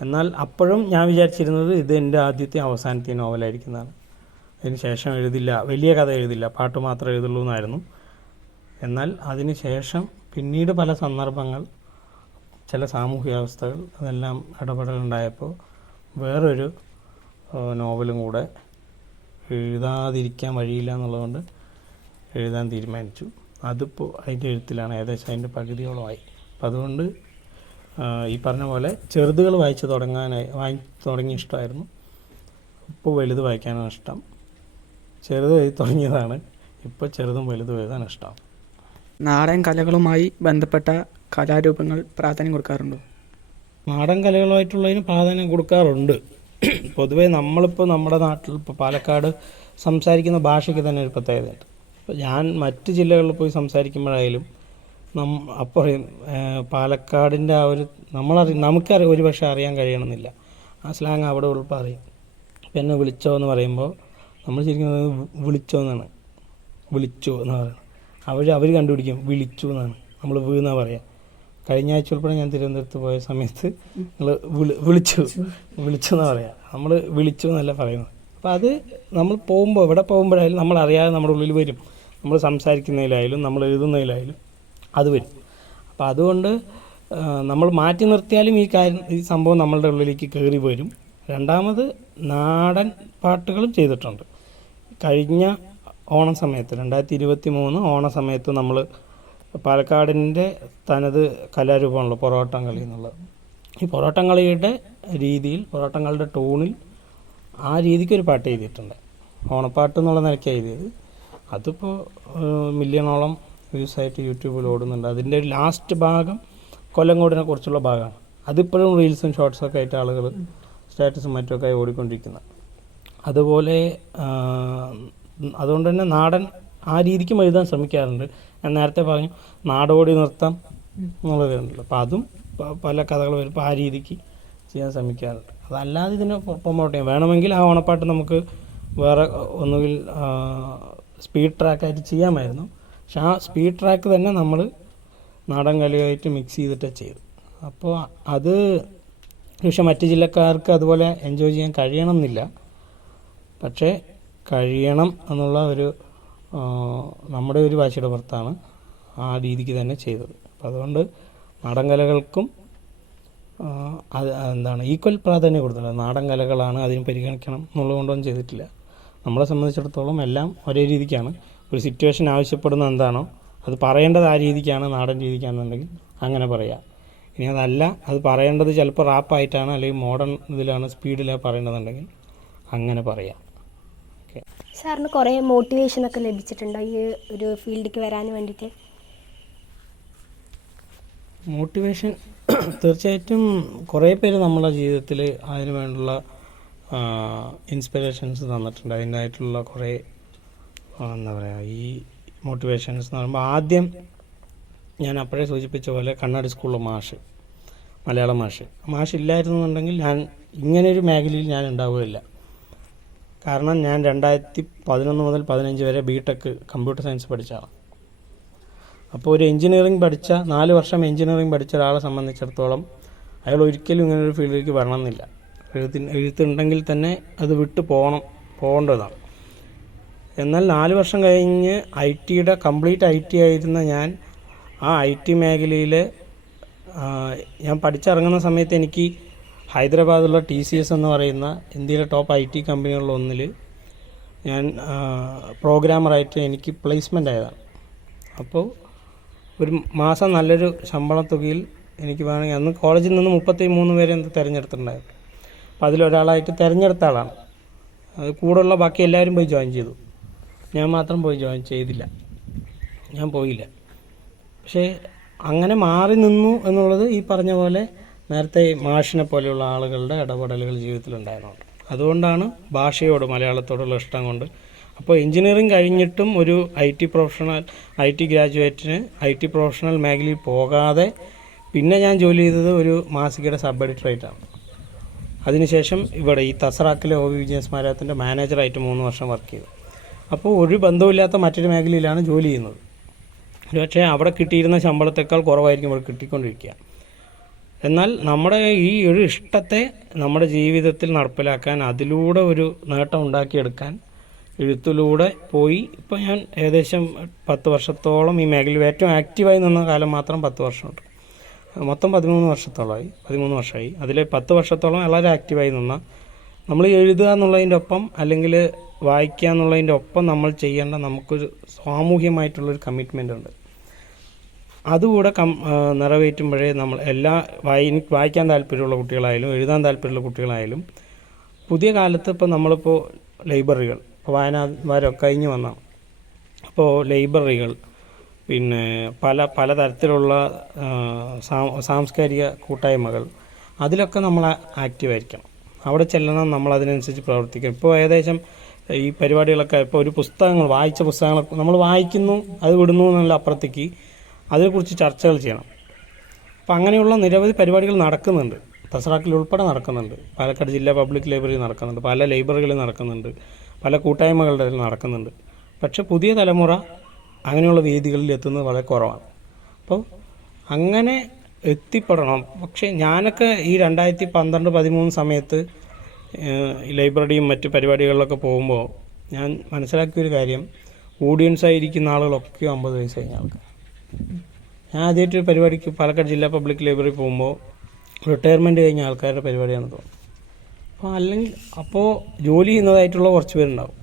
എന്നാൽ അപ്പോഴും ഞാൻ വിചാരിച്ചിരുന്നത് ഇത് എൻ്റെ ആദ്യത്തെ അവസാനത്തെ നോവലായിരിക്കുന്നതാണ്. അതിന് ശേഷം എഴുതില്ല, വലിയ കഥ എഴുതില്ല, പാട്ട് മാത്രമേ എഴുതുള്ളൂ എന്നായിരുന്നു. എന്നാൽ അതിന് ശേഷം പിന്നീട് പല സന്ദർഭങ്ങൾ, ചില സാമൂഹിക അവസ്ഥകൾ, അതെല്ലാം ഇടപെടലുണ്ടായപ്പോൾ വേറൊരു നോവലും കൂടെ എഴുതാതിരിക്കാൻ വഴിയില്ല എന്നുള്ളതുകൊണ്ട് എഴുതാൻ തീരുമാനിച്ചു. അതിപ്പോൾ അതിൻ്റെ എഴുത്തിലാണ്, ഏകദേശം അതിൻ്റെ പകുതിയോളമായി. അപ്പം അതുകൊണ്ട് ഈ പറഞ്ഞ പോലെ ചെറുതുകൾ വായിച്ച് തുടങ്ങി ഇഷ്ടമായിരുന്നു. ഇപ്പോൾ വലുത് വായിക്കാനാണ് ഇഷ്ടം. ചെറുത് എഴുതി തുടങ്ങിയതാണ്, ഇപ്പോൾ ചെറുതും വലുതും എഴുതാൻ ഇഷ്ടം. നാടൻ കലകളുമായി ബന്ധപ്പെട്ട കലാരൂപങ്ങൾ പ്രാധാന്യം കൊടുക്കാറുണ്ടോ? നാടൻ കലകളുമായിട്ടുള്ളതിന് പ്രാധാന്യം കൊടുക്കാറുണ്ട്. പൊതുവേ നമ്മളിപ്പോൾ നമ്മുടെ നാട്ടിൽ ഇപ്പോൾ പാലക്കാട് സംസാരിക്കുന്ന ഭാഷയ്ക്ക് തന്നെ ഒരു പ്രത്യേകതയുണ്ട്. ഇപ്പോൾ ഞാൻ മറ്റ് ജില്ലകളിൽ പോയി സംസാരിക്കുമ്പോഴായാലും അപ്പോൾ പാലക്കാടിൻ്റെ ആ ഒരു നമുക്കറിയാം, ഒരു പക്ഷേ അറിയാൻ കഴിയണമെന്നില്ല, ആ സ്ലാങ് അവിടെ ഉള്ളപ്പോൾ അറിയും. ഇപ്പം എന്നെ വിളിച്ചോ എന്ന് പറയുമ്പോൾ നമ്മൾ ശരിക്കും വിളിച്ചോ എന്നാണ്, വിളിച്ചോ എന്ന് പറയുന്നത്. അവർ കണ്ടുപിടിക്കും വിളിച്ചു എന്നാണ്, നമ്മൾ വീന്നാണ് പറയുക. കഴിഞ്ഞ ആഴ്ച ഉൾപ്പെടെ ഞാൻ തിരുവനന്തപുരത്ത് പോയ സമയത്ത് നിങ്ങൾ വിളിച്ചു എന്നാണ് പറയുക, നമ്മൾ വിളിച്ചു എന്നല്ല പറയുന്നത്. അപ്പോൾ അത് നമ്മൾ പോകുമ്പോൾ, എവിടെ പോകുമ്പോഴായാലും നമ്മളറിയാതെ നമ്മുടെ ഉള്ളിൽ വരും. നമ്മൾ സംസാരിക്കുന്നതിലായാലും നമ്മൾ എഴുതുന്നതിലായാലും അത് വരും. അപ്പോൾ അതുകൊണ്ട് നമ്മൾ മാറ്റി നിർത്തിയാലും ഈ സംഭവം നമ്മളുടെ ഉള്ളിലേക്ക് കയറി വരും. രണ്ടാമത് നാടൻ പാട്ടുകളും ചെയ്തിട്ടുണ്ട്. കഴിഞ്ഞ ഓണ സമയത്ത് 2023 ഓണ സമയത്ത് നമ്മൾ പാലക്കാടിൻ്റെ തനത് കലാരൂപമാണല്ലോ പൊറോട്ടം കളി എന്നുള്ളത്. ഈ പൊറോട്ടം കളിയുടെ രീതിയിൽ, പൊറോട്ടങ്ങളുടെ ടൂണിൽ ആ രീതിക്കൊരു പാട്ട് എഴുതിയിട്ടുണ്ട്. ഓണപ്പാട്ട് എന്നുള്ള നിലയ്ക്ക് എഴുതിയത്. അതിപ്പോൾ മില്യണോളം വ്യൂസായിട്ട് യൂട്യൂബിൽ ഓടുന്നുണ്ട്. അതിൻ്റെ ഒരു ലാസ്റ്റ് ഭാഗം കൊല്ലങ്കോടിനെ കുറിച്ചുള്ള ഭാഗമാണ്. അതിപ്പോഴും റീൽസും ഷോർട്സൊക്കെ ആയിട്ട് ആളുകൾ സ്റ്റാറ്റസും മറ്റുമൊക്കെ ആയി ഓടിക്കൊണ്ടിരിക്കുന്നത്. അതുപോലെ അതുകൊണ്ട് തന്നെ നാടൻ ആ രീതിക്കും എഴുതാൻ ശ്രമിക്കാറുണ്ട്. ഞാൻ നേരത്തെ പറഞ്ഞു നാടോടി നൃത്തം എന്നുള്ളതുണ്ടല്ലോ, അപ്പോൾ അതും പല കഥകൾ വരുമ്പോൾ ആ രീതിക്ക് ചെയ്യാൻ ശ്രമിക്കാറുണ്ട്. അതല്ലാതെ ഇതിനെ പ്രൊമോട്ട് ചെയ്യാം വേണമെങ്കിൽ ആ ഓണപ്പാട്ട് നമുക്ക് വേറെ ഒന്നുകിൽ സ്പീഡ് ട്രാക്കായിട്ട് ചെയ്യാമായിരുന്നു. പക്ഷെ ആ സ്പീഡ് ട്രാക്ക് തന്നെ നമ്മൾ നാടൻ കലയുമായിട്ട് മിക്സ് ചെയ്തിട്ട് ചെയ്തു. അപ്പോൾ അത് പക്ഷെ മറ്റ് ജില്ലക്കാർക്ക് അതുപോലെ എൻജോയ് ചെയ്യാൻ കഴിയണമെന്നില്ല. പക്ഷേ കഴിയണം എന്നുള്ള ഒരു നമ്മുടെ ഒരു വാശിയുടെ പുറത്താണ് ആ രീതിക്ക് തന്നെ ചെയ്തത്. അപ്പോൾ അതുകൊണ്ട് നാടൻ കലകൾക്കും ഈക്വൽ പ്രാധാന്യം കൊടുത്തിട്ടുണ്ട്. നാടൻ കലകളാണ്, അതിന് പരിഗണിക്കണം എന്നുള്ളതുകൊണ്ടൊന്നും ചെയ്തിട്ടില്ല. നമ്മളെ സംബന്ധിച്ചിടത്തോളം എല്ലാം ഒരേ രീതിക്കാണ്. ഒരു സിറ്റുവേഷൻ ആവശ്യപ്പെടുന്ന എന്താണോ അത് പറയേണ്ടത് ആ രീതിക്കാണ്, നാടൻ രീതിക്കാണെന്നുണ്ടെങ്കിൽ അങ്ങനെ പറയാം. ഇനി അതല്ല, അത് പറയേണ്ടത് ചിലപ്പോൾ റാപ്പായിട്ടാണ് അല്ലെങ്കിൽ മോഡേൺ ഇതിലാണ് സ്പീഡിലാണ് പറയേണ്ടതുണ്ടെങ്കിൽ അങ്ങനെ പറയാം. ഓക്കെ. സാറിന് കുറേ മോട്ടിവേഷനൊക്കെ ലഭിച്ചിട്ടുണ്ടോ ഈ ഒരു ഫീൽഡിലേക്ക് വരാൻ വേണ്ടിയിട്ട്? മോട്ടിവേഷൻ തീർച്ചയായിട്ടും കുറേ പേര് നമ്മളെ ജീവിതത്തിൽ അതിന് വേണ്ടുള്ള ഇൻസ്പിറേഷൻസ് തന്നിട്ടുണ്ട്. അതിനായിട്ടുള്ള കുറേ എന്താ പറയുക, ഈ മോട്ടിവേഷൻസ് എന്ന് പറയുമ്പോൾ ആദ്യം ഞാൻ അപ്പോഴേ സൂചിപ്പിച്ച പോലെ കണ്ണാടി സ്കൂളിലെ മലയാളം മാഷ് ഇല്ലായിരുന്നുണ്ടെങ്കിൽ ഞാൻ ഇങ്ങനെയൊരു മേഖലയിൽ ഞാൻ ഉണ്ടാവുകയില്ല. കാരണം ഞാൻ 2011 മുതൽ 15 വരെ ബിടെക് കമ്പ്യൂട്ടർ സയൻസ് പഠിച്ചതാണ്. അപ്പോൾ ഒരു എഞ്ചിനീയറിംഗ് പഠിച്ച 4 വർഷം എഞ്ചിനീയറിംഗ് പഠിച്ച ഒരാളെ സംബന്ധിച്ചിടത്തോളം അയാൾ ഒരിക്കലും ഇങ്ങനൊരു ഫീൽഡിലേക്ക് വരണമെന്നില്ല. എഴുത്തുണ്ടെങ്കിൽ തന്നെ അത് വിട്ട് പോകേണ്ടതാണ്. എന്നാൽ 4 വർഷം കഴിഞ്ഞ് കംപ്ലീറ്റ് IT ആയിരുന്ന ഞാൻ ആ IT മേഖലയിൽ ഞാൻ പഠിച്ചിറങ്ങുന്ന സമയത്ത് എനിക്ക് ഹൈദരാബാദിലുള്ള TCS എന്ന് പറയുന്ന ഇന്ത്യയിലെ ടോപ്പ് IT കമ്പനികളിലൊന്നിൽ ഞാൻ പ്രോഗ്രാമറായിട്ട് എനിക്ക് പ്ലേസ്മെൻ്റ് ആയതാണ്. അപ്പോൾ ഒരു മാസം നല്ലൊരു ശമ്പള തുകയിൽ എനിക്ക് വേണമെങ്കിൽ അന്ന് കോളേജിൽ നിന്ന് 33 പേരെ തിരഞ്ഞെടുത്തിട്ടുണ്ടായിരുന്നു. അപ്പോൾ അതിലൊരാളായിട്ട് തിരഞ്ഞെടുത്ത ആളാണ്. അത് കൂടെയുള്ള ബാക്കി എല്ലാവരും പോയി ജോയിൻ ചെയ്തു. ഞാൻ മാത്രം പോയി ജോയിൻ ചെയ്തില്ല, ഞാൻ പോയില്ല. പക്ഷേ അങ്ങനെ മാറി നിന്നു എന്നുള്ളത് ഈ പറഞ്ഞ പോലെ നേരത്തെ മാഷിനെ പോലെയുള്ള ആളുകളുടെ ഇടപെടലുകൾ ജീവിതത്തിലുണ്ടായിരുന്നുണ്ട്. അതുകൊണ്ടാണ് മലയാളത്തോടുള്ള ഇഷ്ടം കൊണ്ട്. അപ്പോൾ എഞ്ചിനീയറിംഗ് കഴിഞ്ഞിട്ടും ഒരു IT ഗ്രാജുവേറ്റിന് IT പ്രൊഫഷണൽ മേഖലയിൽ പോകാതെ പിന്നെ ഞാൻ ജോലി ചെയ്തത് ഒരു മാസികയുടെ സബ് എഡിറ്ററായിട്ടാണ്. അതിനുശേഷം ഇവിടെ ഈ തസ്രാക്കിലെ OV വിജയസ്മാരകത്തിൻ്റെ മാനേജറായിട്ട് 3 വർഷം വർക്ക് ചെയ്തു. അപ്പോൾ ഒരു ബന്ധവുമില്ലാത്ത മറ്റൊരു മേഖലയിലാണ് ജോലി ചെയ്യുന്നത്. പക്ഷേ അവിടെ കിട്ടിയിരുന്ന ശമ്പളത്തേക്കാൾ കുറവായിരിക്കും ഇവിടെ കിട്ടിക്കൊണ്ടിരിക്കുക. എന്നാൽ നമ്മുടെ ഈ ഒരു ഇഷ്ടത്തെ നമ്മുടെ ജീവിതത്തിൽ നടപ്പിലാക്കാൻ, അതിലൂടെ ഒരു നേട്ടം ഉണ്ടാക്കിയെടുക്കാൻ എഴുത്തിലൂടെ പോയി ഇപ്പോൾ ഞാൻ ഏകദേശം 10 വർഷത്തോളം ഈ മേഖലയിൽ ഏറ്റവും ആക്റ്റീവായി നിന്ന കാലം മാത്രം 10 വർഷമുണ്ട്. മൊത്തം 13 വർഷമായി. അതിൽ 10 വർഷത്തോളം വളരെ ആക്റ്റീവായി നമ്മൾ എഴുതുക എന്നുള്ളതിൻ്റെ ഒപ്പം അല്ലെങ്കിൽ വായിക്കുക എന്നുള്ളതിൻ്റെ ഒപ്പം നമ്മൾ ചെയ്യേണ്ട നമുക്കൊരു സാമൂഹ്യമായിട്ടുള്ളൊരു കമ്മിറ്റ്മെൻ്റ് ഉണ്ട്. അതുകൂടെ നിറവേറ്റുമ്പോഴേ നമ്മൾ വായിക്കാൻ താല്പര്യമുള്ള കുട്ടികളായാലും എഴുതാൻ താല്പര്യമുള്ള കുട്ടികളായാലും പുതിയ കാലത്ത് ഇപ്പോൾ നമ്മളിപ്പോൾ ലൈബ്രറികൾ, ഇപ്പോൾ വായനവാരമൊക്കെ കഴിഞ്ഞ് വന്നതാണ്. അപ്പോൾ ലൈബ്രറികൾ, പിന്നെ പലതരത്തിലുള്ള സാംസ്കാരിക കൂട്ടായ്മകൾ, അതിലൊക്കെ നമ്മൾ ആക്റ്റീവായിരിക്കണം. അവിടെ ചെല്ലണം, നമ്മൾ അതിനനുസരിച്ച് പ്രവർത്തിക്കണം. ഇപ്പോൾ ഏകദേശം ഈ പരിപാടികളൊക്കെ ഇപ്പോൾ ഒരു വായിച്ച പുസ്തകങ്ങളൊക്കെ നമ്മൾ വായിക്കുന്നു, അത് വിടുന്നു എന്നുള്ള അപ്പുറത്തേക്ക് അതിനെക്കുറിച്ച് ചർച്ചകൾ ചെയ്യണം. അപ്പം അങ്ങനെയുള്ള നിരവധി പരിപാടികൾ നടക്കുന്നുണ്ട്. തസ്രാക്കിൽ ഉൾപ്പെടെ നടക്കുന്നുണ്ട്. പാലക്കാട് ജില്ലാ പബ്ലിക് ലൈബ്രറി നടക്കുന്നുണ്ട്, പല ലൈബ്രറികളിൽ നടക്കുന്നുണ്ട്, പല കൂട്ടായ്മകളുടെ നടക്കുന്നുണ്ട്. പക്ഷെ പുതിയ തലമുറ അങ്ങനെയുള്ള വേദികളിൽ എത്തുന്നത് വളരെ കുറവാണ്. അപ്പോൾ അങ്ങനെ എത്തിപ്പെടണം. പക്ഷേ ഞാനൊക്കെ ഈ 2012-13 സമയത്ത് ലൈബ്രറിയും മറ്റ് പരിപാടികളിലൊക്കെ പോകുമ്പോൾ ഞാൻ മനസ്സിലാക്കിയൊരു കാര്യം, ഓഡിയൻസായിരിക്കുന്ന ആളുകളൊക്കെ 50 വയസ്സ് കഴിഞ്ഞ ആൾക്കാർ. ഞാൻ ആദ്യമായിട്ടൊരു പരിപാടിക്ക് പാലക്കാട് ജില്ലാ പബ്ലിക് ലൈബ്രറി പോകുമ്പോൾ റിട്ടയർമെൻറ്റ് കഴിഞ്ഞ ആൾക്കാരുടെ പരിപാടിയാണ് തോന്നുന്നത്. അപ്പോൾ ജോലി ചെയ്യുന്നതായിട്ടുള്ള കുറച്ച് പേരുണ്ടാവും.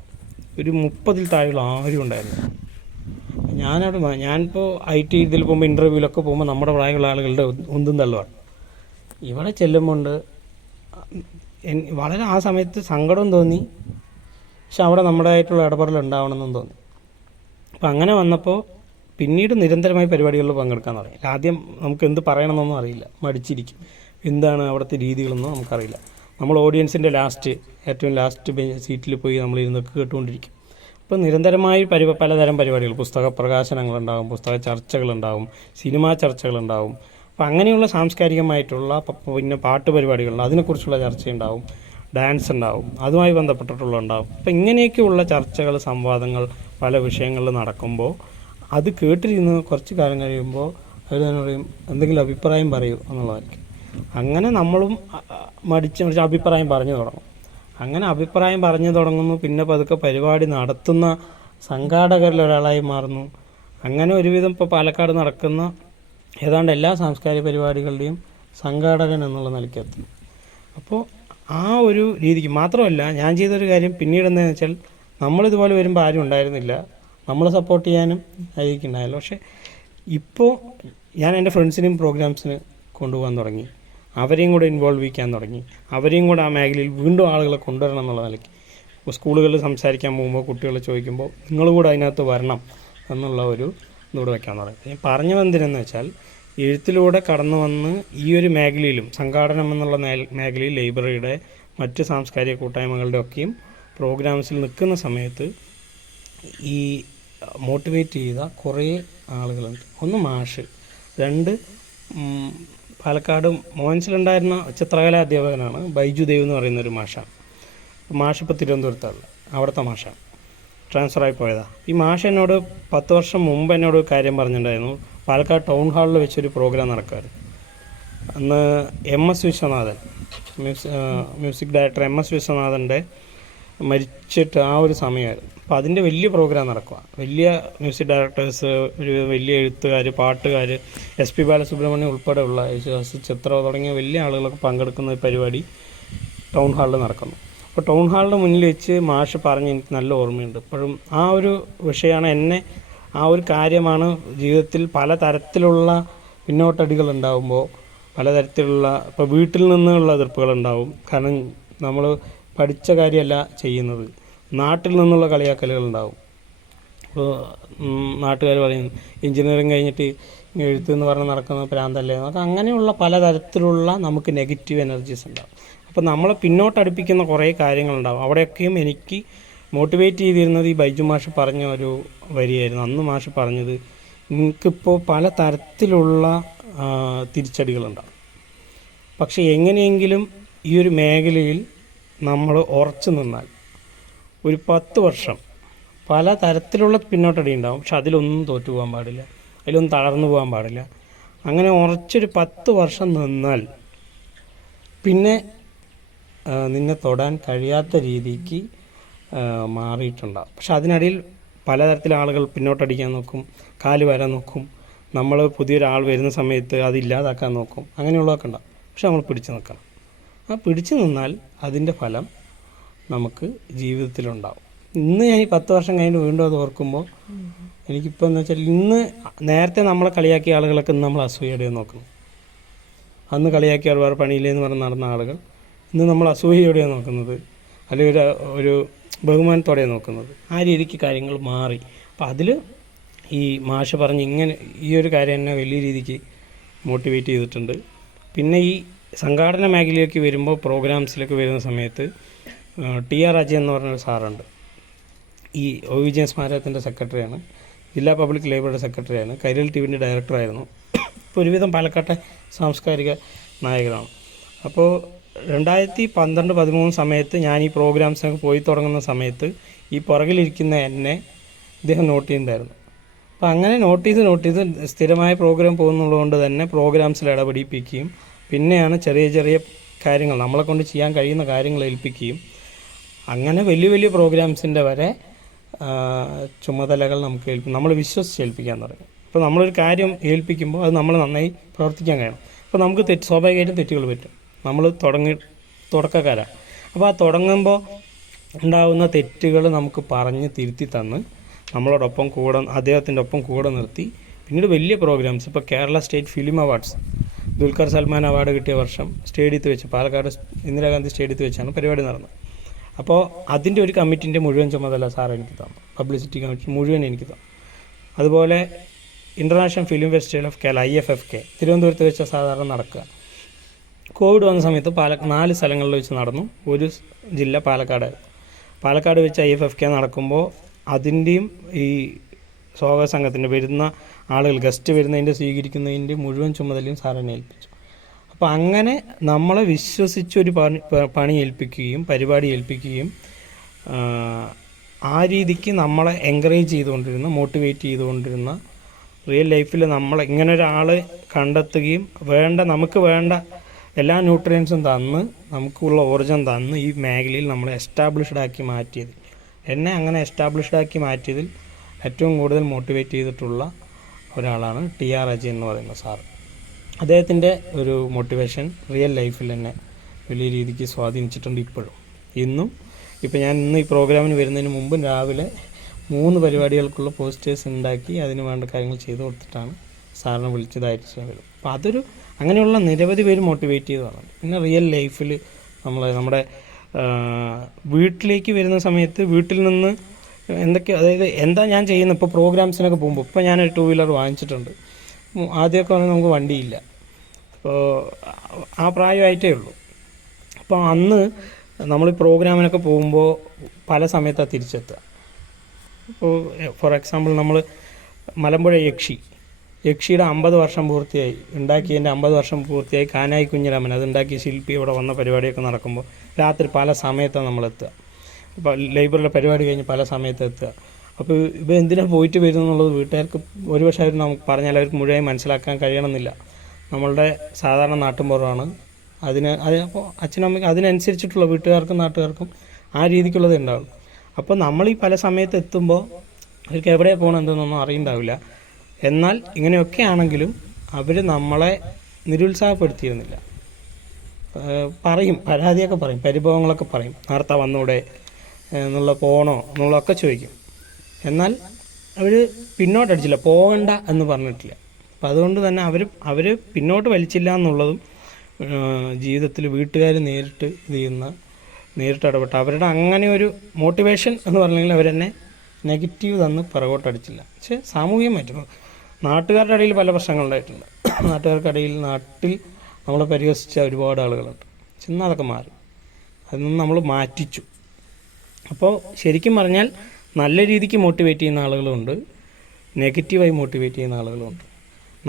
ഒരു 30-ൽ താഴെയുള്ള ആരും ഉണ്ടായിരുന്നു. ഞാനിപ്പോൾ IT ഇതിൽ പോകുമ്പോൾ ഇൻ്റർവ്യൂവിലൊക്കെ പോകുമ്പോൾ നമ്മുടെ പ്രായമുള്ള ആളുകളുടെ ഒന്നും തള്ളുവാണ്. ഇവിടെ ചെല്ലുമ്പോൾ വളരെ ആ സമയത്ത് സങ്കടം തോന്നി. പക്ഷെ അവിടെ നമ്മുടേതായിട്ടുള്ള ഇടപെടൽ ഉണ്ടാവണമെന്നും തോന്നി. അപ്പം അങ്ങനെ വന്നപ്പോൾ പിന്നീട് നിരന്തരമായി പരിപാടികളിൽ പങ്കെടുക്കാൻ തുടങ്ങി. ആദ്യം നമുക്ക് എന്ത് പറയണമെന്നൊന്നും അറിയില്ല, മടിച്ചിരിക്കും. എന്താണ് അവിടുത്തെ രീതികളൊന്നും നമുക്കറിയില്ല. നമ്മൾ ഓഡിയൻസിൻ്റെ ഏറ്റവും ലാസ്റ്റ് സീറ്റിൽ പോയി നമ്മളിരുന്ന് കേട്ടുകൊണ്ടിരിക്കും. അപ്പോൾ നിരന്തരമായി പലതരം പരിപാടികൾ, പുസ്തക പ്രകാശനങ്ങളുണ്ടാകും, പുസ്തക ചർച്ചകളുണ്ടാകും, സിനിമാ ചർച്ചകളുണ്ടാകും. അപ്പോൾ അങ്ങനെയുള്ള സാംസ്കാരികമായിട്ടുള്ള പിന്നെ പാട്ട് പരിപാടികളുണ്ട്, അതിനെക്കുറിച്ചുള്ള ചർച്ചയുണ്ടാവും, ഡാൻസ് ഉണ്ടാവും, അതുമായി ബന്ധപ്പെട്ടിട്ടുള്ള ഉണ്ടാവും. അപ്പോൾ ഇങ്ങനെയൊക്കെയുള്ള ചർച്ചകൾ, സംവാദങ്ങൾ പല വിഷയങ്ങളിൽ നടക്കുമ്പോൾ അത് കേട്ടിരുന്ന് കുറച്ച് കാലം കഴിയുമ്പോൾ അവർ തന്നെ പറയും എന്തെങ്കിലും അഭിപ്രായം പറയൂ എന്നുള്ളതായിരിക്കും. അങ്ങനെ നമ്മളും മടിച്ച് അഭിപ്രായം പറഞ്ഞു തുടങ്ങും. അങ്ങനെ അഭിപ്രായം പറഞ്ഞു തുടങ്ങുന്നു. പിന്നെ പതുക്കെ പരിപാടി നടത്തുന്ന സംഘാടകരിൽ ഒരാളായി മാറുന്നു. അങ്ങനെ ഒരുവിധം ഇപ്പോൾ പാലക്കാട് നടക്കുന്ന ഏതാണ്ട് എല്ലാ സാംസ്കാരിക പരിപാടികളുടെയും സംഘാടകൻ എന്നുള്ള നിലയ്ക്ക് എത്തുന്നു. അപ്പോൾ ആ ഒരു രീതിക്ക് മാത്രമല്ല, ഞാൻ ചെയ്തൊരു കാര്യം പിന്നീട് എന്താണെന്ന് വെച്ചാൽ, നമ്മളിതുപോലെ വരുമ്പോൾ ആരും ഉണ്ടായിരുന്നില്ല, നമ്മളെ സപ്പോർട്ട് ചെയ്യാനും ആയിരിക്കുന്നുണ്ടായല്ലോ. പക്ഷേ ഇപ്പോൾ ഞാൻ എൻ്റെ ഫ്രണ്ട്സിനെയും പ്രോഗ്രാംസിന് കൊണ്ടുപോകാൻ തുടങ്ങി, അവരെയും കൂടെ ഇൻവോൾവ് ചെയ്യാൻ തുടങ്ങി, അവരെയും കൂടെ ആ മേഖലയിൽ വീണ്ടും ആളുകളെ കൊണ്ടുവരണം എന്നുള്ള നിലയ്ക്ക്. ഇപ്പോൾ സ്കൂളുകളിൽ സംസാരിക്കാൻ പോകുമ്പോൾ കുട്ടികൾ ചോദിക്കുമ്പോൾ നിങ്ങൾ കൂടെ അതിനകത്ത് വരണം എന്നുള്ള ഒരു ഇതോടെ വയ്ക്കാൻ തുടങ്ങി. ഞാൻ പറഞ്ഞു വന്നിരുന്നു വെച്ചാൽ, എഴുത്തിലൂടെ കടന്നു വന്ന് ഈ ഒരു മേഖലയിലും സംഘാടനം എന്നുള്ള മേഖലയിൽ ലൈബ്രറിയുടെ മറ്റ് സാംസ്കാരിക കൂട്ടായ്മകളുടെ ഒക്കെയും പ്രോഗ്രാംസിൽ നിൽക്കുന്ന സമയത്ത് ഈ മോട്ടിവേറ്റ് ചെയ്ത കുറേ ആളുകളുണ്ട്. ഒന്ന് മാഷ്, രണ്ട് പാലക്കാട് മോഹൻസിലുണ്ടായിരുന്ന ചിത്രകലാ അധ്യാപകനാണ് ബൈജു ദേവ് എന്ന് പറയുന്നൊരു മാഷാണ്. മാഷ് ഇപ്പോൾ തിരുവനന്തപുരത്താണ്, അവിടുത്തെ മാഷാണ്, ട്രാൻസ്ഫറായി പോയതാണ്. ഈ മാഷ് എന്നോട് 10 വർഷം മുമ്പ് എന്നോട് കാര്യം പറഞ്ഞിട്ടുണ്ടായിരുന്നു. പാലക്കാട് ടൗൺ ഹാളിൽ വെച്ചൊരു പ്രോഗ്രാം നടക്കുമായിരുന്നു. അന്ന് MS Viswanathan, music director MS വിശ്വനാഥൻ്റെ മരിച്ചിട്ട് ആ ഒരു സമയമായിരുന്നു. അപ്പോൾ അതിൻ്റെ വലിയ പ്രോഗ്രാം നടക്കുക. വലിയ മ്യൂസിക് ഡയറക്ടേഴ്സ്, ഒരു വലിയ എഴുത്തുകാർ, പാട്ടുകാർ, SP ബാലസുബ്രഹ്മണ്യം ഉൾപ്പെടെയുള്ള യേശുദാസ്, ചിത്ര തുടങ്ങിയ വലിയ ആളുകളൊക്കെ പങ്കെടുക്കുന്ന ഒരു പരിപാടി ടൗൺ ഹാളിൽ നടക്കുന്നു. അപ്പോൾ ടൗൺ ഹാളിൻ്റെ മുന്നിൽ വെച്ച് മാഷ് പറഞ്ഞ് എനിക്ക് നല്ല ഓർമ്മയുണ്ട്. ഇപ്പോഴും ആ ഒരു വിഷയമാണ് എന്നെ, ആ ഒരു കാര്യമാണ് ജീവിതത്തിൽ പലതരത്തിലുള്ള പിന്നോട്ടടികൾ ഉണ്ടാകുമ്പോൾ, പലതരത്തിലുള്ള ഇപ്പോൾ വീട്ടിൽ നിന്നുള്ള എതിർപ്പുകളുണ്ടാവും. കാരണം നമ്മൾ പഠിച്ച കാര്യമല്ല ചെയ്യുന്നത്, നാട്ടിൽ നിന്നുള്ള കളിയാക്കലുകളുണ്ടാവും. ഇപ്പോൾ നാട്ടുകാർ പറയും എഞ്ചിനീയറിങ് കഴിഞ്ഞിട്ട് എഴുത്ത് എന്ന് പറഞ്ഞ് നടക്കുന്ന പ്രാന്തല്ലേ എന്നൊക്കെ. അങ്ങനെയുള്ള പലതരത്തിലുള്ള നമുക്ക് നെഗറ്റീവ് എനർജീസ് ഉണ്ടാവും. അപ്പോൾ നമ്മളെ പിന്നോട്ടടുപ്പിക്കുന്ന കുറേ കാര്യങ്ങളുണ്ടാവും. അവിടെയൊക്കെയും എനിക്ക് മോട്ടിവേറ്റ് ചെയ്തിരുന്നത് ഈ ബൈജു മാഷ് പറഞ്ഞ ഒരു വരിയായിരുന്നു. അന്ന് മാഷ് പറഞ്ഞത്, എനിക്കിപ്പോൾ പല തരത്തിലുള്ള തിരിച്ചടികളുണ്ടാവും, പക്ഷേ എങ്ങനെയെങ്കിലും ഈ ഒരു മേഖലയിൽ നമ്മൾ ഉറച്ചു നിന്നാൽ ഒരു 10 വർഷം പല തരത്തിലുള്ള പിന്നോട്ടടി ഉണ്ടാവും, പക്ഷെ അതിലൊന്നും തോറ്റു പോകാൻ പാടില്ല, അതിലൊന്നും തളർന്നു പോകാൻ പാടില്ല. അങ്ങനെ ഉറച്ചൊരു 10 വർഷം നിന്നാൽ പിന്നെ നിന്നെ തൊടാൻ കഴിയാത്ത രീതിക്ക് മാറിയിട്ടുണ്ടാവും. പക്ഷെ അതിനിടയിൽ പലതരത്തിലുള്ള ആളുകൾ പിന്നോട്ടടിക്കാൻ നോക്കും, കാല് വരാൻ നോക്കും, നമ്മൾ പുതിയൊരാൾ വരുന്ന സമയത്ത് അതില്ലാതാക്കാൻ നോക്കും. അങ്ങനെയുള്ളതൊക്കെ ഉണ്ടാവും. പക്ഷെ നമ്മൾ പിടിച്ചു നിൽക്കണം. ആ പിടിച്ചു നിന്നാൽ അതിൻ്റെ ഫലം നമുക്ക് ജീവിതത്തിലുണ്ടാവും. ഇന്ന് ഞാൻ ഈ 10 വർഷം കഴിഞ്ഞ് വീണ്ടും അത് ഓർക്കുമ്പോൾ എനിക്കിപ്പോൾ എന്ന് വെച്ചാൽ, ഇന്ന് നേരത്തെ നമ്മളെ കളിയാക്കിയ ആളുകളൊക്കെ ഇന്ന് നമ്മൾ അസൂയയോടെ നോക്കണം. അന്ന് കളിയാക്കിയ വേറെ പണിയില്ലെന്ന് പറഞ്ഞ് നടന്ന ആളുകൾ ഇന്ന് നമ്മൾ അസൂയയോടെയാണ് നോക്കുന്നത്, അല്ലെങ്കിൽ ഒരു ബഹുമാനത്തോടെയാണ് നോക്കുന്നത്. ആ രീതിക്ക് കാര്യങ്ങൾ മാറി. അപ്പോൾ അതിൽ ഈ മാഷ് പറഞ്ഞ് ഇങ്ങനെ ഈ ഒരു കാര്യം എന്നെ വലിയ രീതിക്ക് മോട്ടിവേറ്റ് ചെയ്തിട്ടുണ്ട്. പിന്നെ ഈ സംഘാടന മേഖലയിലേക്ക് വരുമ്പോൾ, പ്രോഗ്രാംസിലേക്ക് വരുന്ന സമയത്ത് TR അജയൻ എന്ന് പറഞ്ഞൊരു സാറുണ്ട്. ഈ OV വിജയൻ സ്മാരകത്തിൻ്റെ സെക്രട്ടറിയാണ്, ജില്ലാ പബ്ലിക് ലൈബ്രറിയുടെ സെക്രട്ടറിയാണ്, കൈരളി TVൻ്റെ ഡയറക്ടറായിരുന്നു. ഇപ്പോൾ ഒരുവിധം പാലക്കാട്ടെ സാംസ്കാരിക നായകനാണ്. അപ്പോൾ 2012-13 സമയത്ത് ഞാൻ ഈ പ്രോഗ്രാംസിനൊക്കെ പോയി തുടങ്ങുന്ന സമയത്ത് ഈ പുറകിലിരിക്കുന്ന എന്നെ ഇദ്ദേഹം നോട്ട് ചെയ്യുന്നുണ്ടായിരുന്നു. അപ്പോൾ അങ്ങനെ നോട്ട് ചെയ്ത് സ്ഥിരമായ പ്രോഗ്രാം പോകുന്നതുകൊണ്ട് തന്നെ പ്രോഗ്രാംസിൽ ഇടപെടിപ്പിക്കുകയും പിന്നെയാണ് ചെറിയ ചെറിയ കാര്യങ്ങൾ നമ്മളെ കൊണ്ട് ചെയ്യാൻ കഴിയുന്ന കാര്യങ്ങൾ ഏൽപ്പിക്കുകയും അങ്ങനെ വലിയ വലിയ പ്രോഗ്രാംസിൻ്റെ വരെ ചുമതലകൾ നമുക്ക് നമ്മൾ വിശ്വസിച്ചേൽപ്പിക്കാൻ തുടങ്ങി. ഇപ്പോൾ നമ്മളൊരു കാര്യം ഏൽപ്പിക്കുമ്പോൾ അത് നമ്മൾ നന്നായി പ്രവർത്തിക്കാൻ കഴിയണം. അപ്പോൾ നമുക്ക് സ്വാഭാവികമായിട്ടും തെറ്റുകൾ പറ്റും. നമ്മൾ തുടക്കക്കാരാണ്. അപ്പോൾ ആ തുടങ്ങുമ്പോൾ ഉണ്ടാകുന്ന തെറ്റുകൾ നമുക്ക് പറഞ്ഞ് തിരുത്തി തന്ന് നമ്മളോടൊപ്പം അദ്ദേഹത്തിൻ്റെ ഒപ്പം കൂടെ നിർത്തി പിന്നീട് വലിയ പ്രോഗ്രാംസ്, ഇപ്പോൾ Kerala state film awards, Dulquer Salman award കിട്ടിയ വർഷം സ്റ്റേഡിയത്തിൽ വെച്ച്, പാലക്കാട് ഇന്ദിരാഗാന്ധി സ്റ്റേഡിയത്തിൽ വെച്ചാണ് പരിപാടി നടന്നത്. അപ്പോൾ അതിൻ്റെ ഒരു കമ്മിറ്റിൻ്റെ മുഴുവൻ ചുമതല സാർ എനിക്ക് തന്നു, പബ്ലിസിറ്റി കമ്മിറ്റി മുഴുവൻ എനിക്ക് തന്നു. അതുപോലെ international film festival of Kerala IFFK തിരുവനന്തപുരത്ത് വെച്ച സാധാരണ നടക്കുക. കോവിഡ് വന്ന സമയത്ത് 4 സ്ഥലങ്ങളിൽ വെച്ച് നടന്നു. ഒരു ജില്ല പാലക്കാട് വെച്ച് IFFK നടക്കുമ്പോൾ അതിൻ്റെയും ഈ സ്വാഗത സംഘത്തിൻ്റെ വരുന്ന ആളുകൾ ഗസ്റ്റ് വരുന്നതിൻ്റെ സ്വീകരിക്കുന്നതിൻ്റെ മുഴുവൻ ചുമതലയും സാറിനെ ഏൽപ്പിച്ചു. അപ്പോൾ അങ്ങനെ നമ്മളെ വിശ്വസിച്ചൊരു പണി ഏൽപ്പിക്കുകയും പരിപാടി ഏൽപ്പിക്കുകയും ആ രീതിക്ക് നമ്മളെ എൻകറേജ് ചെയ്തുകൊണ്ടിരുന്ന, മോട്ടിവേറ്റ് ചെയ്തുകൊണ്ടിരുന്ന, റിയൽ ലൈഫിൽ നമ്മൾ ഇങ്ങനെ ഒരാൾ കണ്ടെത്തുകയും നമുക്ക് വേണ്ട എല്ലാ ന്യൂട്രിയൻസും തന്ന് നമുക്കുള്ള ഊർജ്ജം തന്ന് ഈ മേഖലയിൽ നമ്മളെ എസ്റ്റാബ്ലിഷ്ഡ് ആക്കി മാറ്റിയത്, എന്നെ അങ്ങനെ എസ്റ്റാബ്ലിഷ്ഡ് ആക്കി മാറ്റിയതിൽ ഏറ്റവും കൂടുതൽ മോട്ടിവേറ്റ് ചെയ്തിട്ടുള്ള ഒരാളാണ് TR അജയൻ എന്ന് പറയുന്ന സാറ്. അദ്ദേഹത്തിൻ്റെ ഒരു മോട്ടിവേഷൻ റിയൽ ലൈഫിൽ എന്നെ വലിയ രീതിക്ക് സ്വാധീനിച്ചിട്ടുണ്ട്. ഇന്നും ഞാൻ ഇന്ന് ഈ പ്രോഗ്രാമിന് വരുന്നതിന് മുമ്പ് രാവിലെ 3 പരിപാടികൾക്കുള്ള പോസ്റ്റേഴ്സ് ഉണ്ടാക്കി അതിന് വേണ്ട കാര്യങ്ങൾ ചെയ്തു കൊടുത്തിട്ടാണ് സാറിനെ വിളിച്ചതായിട്ട് വരും. അപ്പോൾ അങ്ങനെയുള്ള നിരവധി പേര് മോട്ടിവേറ്റ് ചെയ്തതാണ്. പിന്നെ റിയൽ ലൈഫിൽ നമ്മുടെ വീട്ടിലേക്ക് വരുന്ന സമയത്ത് വീട്ടിൽ നിന്ന് എന്തൊക്കെ, അതായത് എന്താ ഞാൻ ചെയ്യുന്നത്, ഇപ്പോൾ പ്രോഗ്രാംസിനൊക്കെ പോകുമ്പോൾ, ഇപ്പോൾ ഞാനൊരു 2 വീലർ വാങ്ങിച്ചിട്ടുണ്ട്. ആദ്യമൊക്കെ പറഞ്ഞാൽ നമുക്ക് വണ്ടിയില്ല. അപ്പോൾ ആ പ്രായമായിട്ടേ ഉള്ളൂ. അപ്പോൾ അന്ന് നമ്മൾ പ്രോഗ്രാമിനൊക്കെ പോകുമ്പോൾ പല സമയത്താണ് തിരിച്ചെത്തുക. ഇപ്പോൾ ഫോർ എക്സാമ്പിൾ നമ്മൾ മലമ്പുഴ യക്ഷിയുടെ 50 വർഷം പൂർത്തിയായി, ഉണ്ടാക്കിയതിൻ്റെ 50 വർഷം പൂർത്തിയായി. കാനായി കുഞ്ഞിരാമൻ അത് ഉണ്ടാക്കിയ ശില്പി ഇവിടെ വന്ന പരിപാടിയൊക്കെ നടക്കുമ്പോൾ രാത്രി പല സമയത്താണ് നമ്മളെത്തുക. ഇപ്പോൾ ലൈബ്രറിയിലെ പരിപാടി കഴിഞ്ഞ് പല സമയത്ത് എത്തുക. അപ്പോൾ ഇപ്പോൾ എന്തിനാണ് പോയിട്ട് വരുന്നത് എന്നുള്ളത് വീട്ടുകാർക്ക് ഒരുപക്ഷെ അവർ നമുക്ക് പറഞ്ഞാൽ അവർക്ക് മുഴുവൻ മനസ്സിലാക്കാൻ കഴിയണമെന്നില്ല. നമ്മളുടെ സാധാരണ നാട്ടുമ്പുറമാണ്. അപ്പോൾ അച്ഛനമ്മയ്ക്ക് അതിനനുസരിച്ചിട്ടുള്ള വീട്ടുകാർക്കും നാട്ടുകാർക്കും ആ രീതിക്കുള്ളതേ ഉണ്ടാവും. അപ്പോൾ നമ്മൾ ഈ പല സമയത്ത് എത്തുമ്പോൾ അവർക്ക് എവിടെ പോകണം എന്തെന്നൊന്നും അറിയുന്നുണ്ടാവില്ല. എന്നാൽ ഇങ്ങനെയൊക്കെ ആണെങ്കിലും അവർ നമ്മളെ നിരുത്സാഹപ്പെടുത്തിയിരുന്നില്ല. പറയും, പരാതിയൊക്കെ പറയും, പരിഭവങ്ങളൊക്കെ പറയും. നേരത്തെ വന്നൂടെ എന്നുള്ള, പോകണോ എന്നുള്ളതൊക്കെ ചോദിക്കും. എന്നാൽ അവർ പിന്നോട്ടടിച്ചില്ല, പോകണ്ട എന്ന് പറഞ്ഞിട്ടില്ല. അപ്പം അതുകൊണ്ട് തന്നെ അവർ പിന്നോട്ട് വലിച്ചില്ല എന്നുള്ളതും ജീവിതത്തിൽ വീട്ടുകാർ നേരിട്ട് നേരിട്ട് ഇടപെട്ട് അവരുടെ അങ്ങനെ ഒരു മോട്ടിവേഷൻ എന്ന് പറഞ്ഞെങ്കിൽ അവരെന്നെ നെഗറ്റീവ് തന്ന് പിറകോട്ടടിച്ചില്ല. പക്ഷേ സാമൂഹികമായിട്ട് നാട്ടുകാരുടെ ഇടയിൽ പല പ്രശ്നങ്ങളുണ്ടായിട്ടുണ്ട്. നാട്ടുകാർക്കിടയിൽ നാട്ടിൽ നമ്മളെ പരിഹസിച്ച ഒരുപാട് ആളുകളുണ്ട്. ചെന്നാൽ അതൊക്കെ മാറി, അതിൽ നിന്ന് നമ്മൾ മാറ്റിച്ചു. അപ്പോൾ ശരിക്കും പറഞ്ഞാൽ നല്ല രീതിക്ക് മോട്ടിവേറ്റ് ചെയ്യുന്ന ആളുകളുണ്ട്, നെഗറ്റീവായി മോട്ടിവേറ്റ് ചെയ്യുന്ന ആളുകളുണ്ട്.